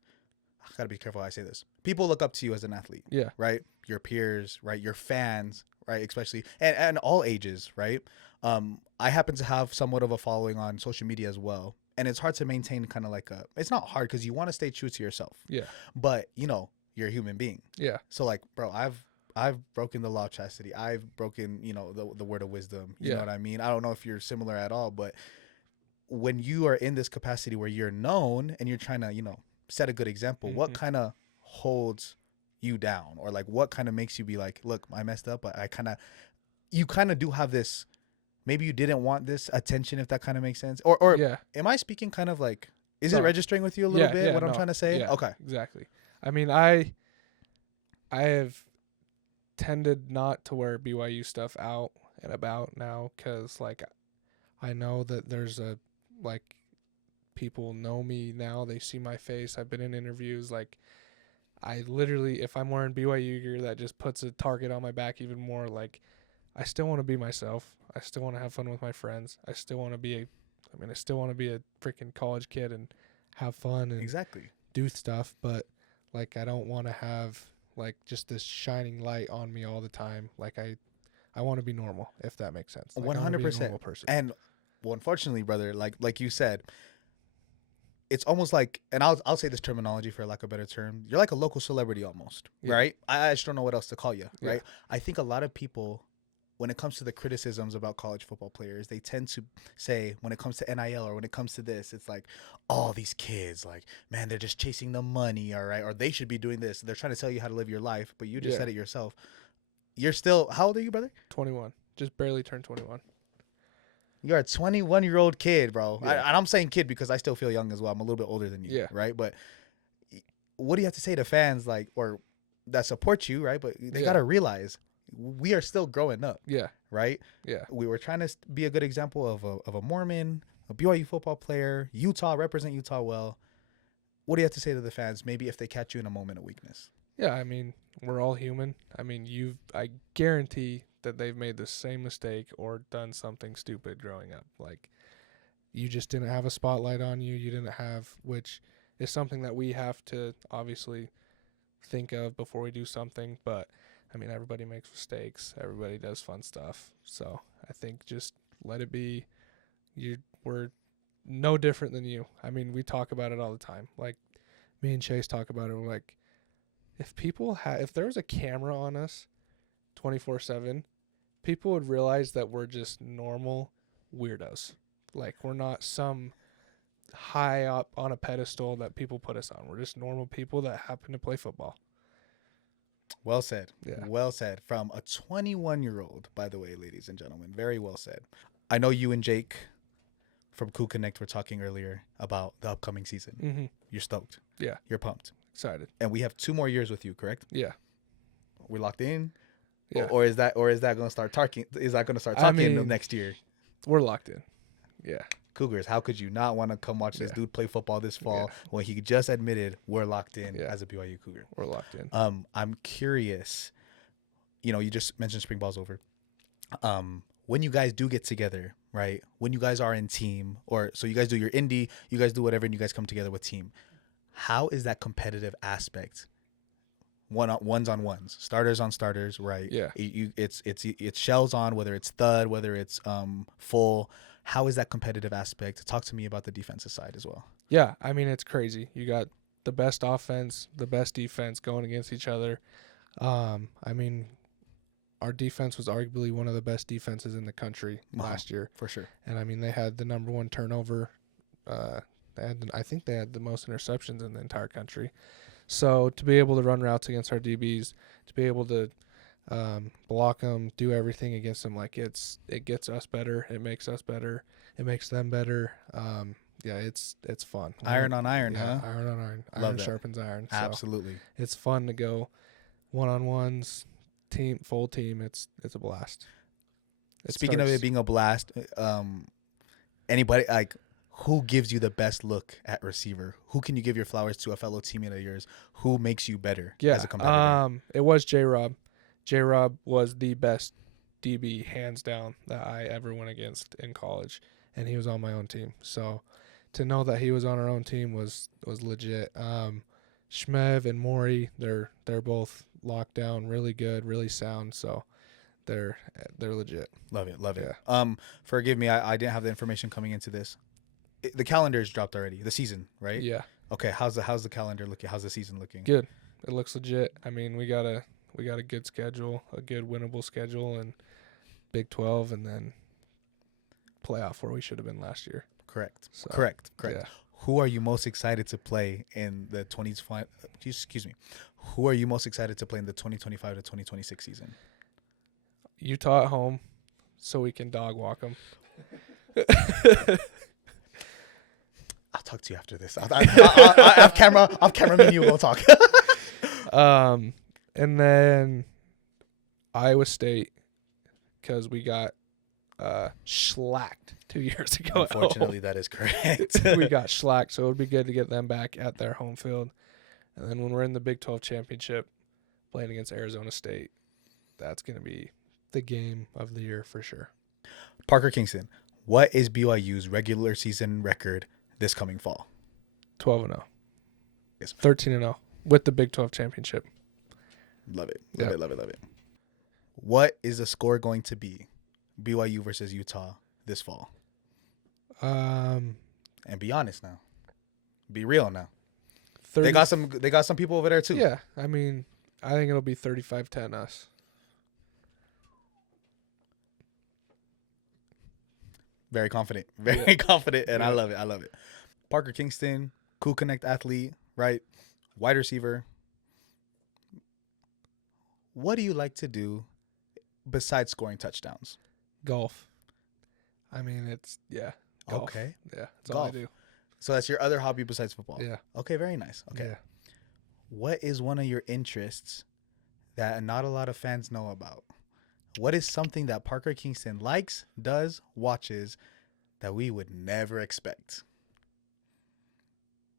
I gotta be careful how I say this. People look up to you as an athlete, Yeah. right? Your peers, right? Your fans, right? Especially and all ages, right? I happen to have somewhat of a following on social media as well, and it's hard to maintain kind of like it's not hard because you want to stay true to yourself. Yeah. But you're a human being. Yeah. So like, bro, I've broken the law of chastity. I've broken, the word of wisdom. You know what I mean? I don't know if you're similar at all, but when you are in this capacity where you're known and you're trying to, set a good example, what kind of holds you down, or like what kind of makes you be like, look, I messed up, but you kind of do have this, maybe you didn't want this attention, if that kind of makes sense, or am I speaking kind of like, is it registering with you a little bit what I'm trying to say? Yeah, okay, exactly. I mean, I have tended not to wear BYU stuff out and about now because like I know that there's people know me now. They see my face. I've been in interviews. Like I literally, if I'm wearing BYU gear, that just puts a target on my back even more. Like I still want to be myself. I still want to have fun with my friends. I still want to be a freaking college kid and have fun and exactly do stuff. But like I don't want to have like just this shining light on me all the time. Like I want to be normal, if that makes sense. Like, 100%. normal person. And well, unfortunately, brother, like you said, it's almost like, and I'll say this terminology for lack of a better term, you're like a local celebrity almost, right? I just don't know what else to call you, right? I think a lot of people, when it comes to the criticisms about college football players, they tend to say, when it comes to NIL or when it comes to this, it's like, oh, these kids, like, man, they're just chasing the money, all right? Or they should be doing this. They're trying to tell you how to live your life, but you just said it yourself. You're still, how old are you, brother? 21. Just barely turned 21. You're a 21-year-old kid, bro. Yeah. And I'm saying kid because I still feel young as well. I'm a little bit older than you, right? But what do you have to say to fans, like, or that support you, right? But they got to realize we are still growing up. Yeah. Right? Yeah. We were trying to be a good example of a Mormon, a BYU football player, Utah, represent Utah well. What do you have to say to the fans, maybe if they catch you in a moment of weakness? Yeah, I mean, we're all human. I mean, I guarantee that they've made the same mistake or done something stupid growing up. Like, you just didn't have a spotlight on you. You didn't have, which is something that we have to obviously think of before we do something. But, I mean, everybody makes mistakes. Everybody does fun stuff. So, I think just let it be. We're no different than you. I mean, we talk about it all the time. Like, me and Chase talk about it. We're like, if there was a camera on us 24/7, people would realize that we're just normal weirdos. Like, we're not some high up on a pedestal that people put us on. We're just normal people that happen to play football. Well said. Yeah. Well said. From a 21-year-old, by the way, ladies and gentlemen. Very well said. I know you and Jake from Cool Connect were talking earlier about the upcoming season. Mm-hmm. You're stoked. Yeah. You're pumped. Excited. And we have 2 more years with you, correct? Yeah. We're locked in? Yeah. Or is that going to start talking? Is that going to start talking next year? We're locked in. Yeah. Cougars, how could you not want to come watch this dude play football this fall when he just admitted we're locked in as a BYU Cougar? We're locked in. I'm curious. You just mentioned spring ball's over. When you guys do get together, right? When you guys are in team, so you guys do your indie, you guys do whatever, and you guys come together with team. How is that competitive aspect? Ones on ones, starters on starters, right? Yeah. It's shells on, whether it's thud, whether it's full. How is that competitive aspect? Talk to me about the defensive side as well. Yeah, I mean, it's crazy. You got the best offense, the best defense going against each other. I mean, our defense was arguably one of the best defenses in the country last year. For sure. And, I mean, they had the number 1 turnover. I think they had the most interceptions in the entire country. So to be able to run routes against our DBs, to be able to block them, do everything against them, like it gets us better. It makes us better. It makes them better. Yeah, it's fun. Iron on iron, yeah, huh? Iron on iron. Love Iron that. sharpens iron. So Absolutely. it's fun to go one-on-ones, full team. It's a blast. Speaking of it being a blast, anybody who gives you the best look at receiver? Who can you give your flowers to, a fellow teammate of yours? Who makes you better as a competitor? It was J-Rob. J-Rob was the best DB, hands down, that I ever went against in college, and he was on my own team. So to know that he was on our own team was legit. Shmev and Maury, they're both locked down, really good, really sound. So they're legit. Love it. Yeah. Forgive me, I didn't have the information coming into this. The calendar's dropped already. The season, right? Yeah. Okay. How's the calendar looking? How's the season looking? Good. It looks legit. I mean, we got a good schedule, a good winnable schedule, and Big 12, and then playoff where we should have been last year. Correct. So, Correct. Yeah. Who are you most excited to play in the 20s? Excuse me. Who are you most excited to play in the 2025 to 2026 season? Utah at home, so we can dog walk them. I'll talk to you after this. Off camera, me and you will talk. And then Iowa State, because we got shellacked 2 years ago. Unfortunately, that is correct. We got shellacked, so it would be good to get them back at their home field. And then when we're in the Big 12 championship, playing against Arizona State, that's going to be the game of the year for sure. Parker Kingston, what is BYU's regular season record this coming fall? 12-0. Yes. 13-0 with the Big 12 championship. Love it. Yep. Love it. What is the score going to be? BYU versus Utah this fall. And be honest now. Be real now. 30, They got some people over there too. Yeah, I mean, I think it'll be 35-10 us. Very confident. Very confident, and Yeah. I love it. Parker Kingston, Cool Connect athlete, right? Wide receiver. What do you like to do besides scoring touchdowns? Golf. I mean, it's, yeah. Golf. Okay. Yeah, that's all I Golf. do. So that's your other hobby besides football? Yeah. Okay, very nice. Okay. Yeah. What is one of your interests that not a lot of fans know about? What is something that Parker Kingston likes, does, watches that we would never expect?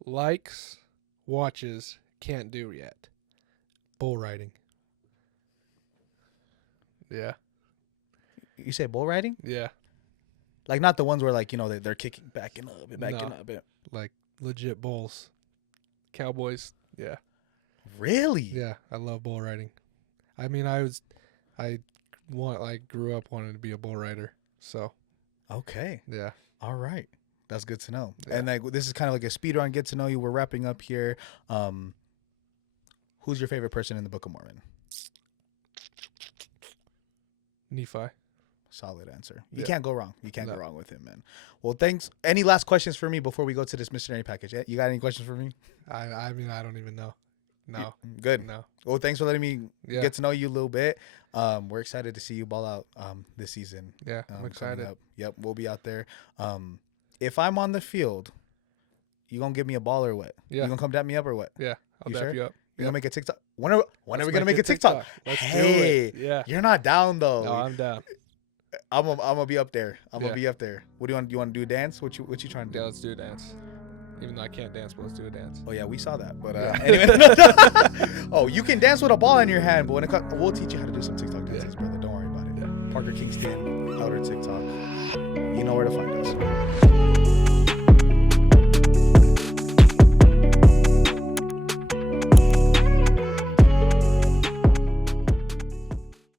Likes, watches, can't do yet. Bull riding. Yeah. You say bull riding? Yeah. Like not the ones where like, they're kicking backing up. Like legit bulls. Cowboys. Yeah. Really? Yeah. I love bull riding. I mean, I grew up wanting to be a bull rider. So. Okay. Yeah. All right. That's good to know. Yeah. And like this is kind of like a speed run, get to know you. We're wrapping up here. Who's your favorite person in the Book of Mormon? Nephi. Solid answer. You Yeah. can't go wrong. You can't No. go wrong with him, man. Well, thanks. Any last questions for me before we go to this missionary package? You got any questions for me? I mean, I don't even know. No. Good. No. Well, thanks for letting me Yeah. get to know you a little bit. We're excited to see you ball out this season. Yeah. I'm coming excited. up. Yep, we'll be out there. If I'm on the field, you gonna give me a ball or what? Yeah. You gonna come dap me up or what? Yeah. I'll You dap sure? you up. You gonna make a TikTok? When are Let's we gonna make a TikTok? Let's Hey, do it. Yeah. you're not down though. No, I'm down. I'm gonna be up there. I'm Yeah. gonna be up there. What do you want? Do you want to do a dance? What you trying to do? Yeah, let's do a dance. Even though I can't dance, but let's do a dance. Oh yeah, we saw that. But Yeah. anyway, oh, you can dance with a ball in your hand, but when it comes, we'll teach you how to do some TikTok dances, brother. Don't worry about it. Yeah. Parker Kingston, Outer TikTok. You know where to find us.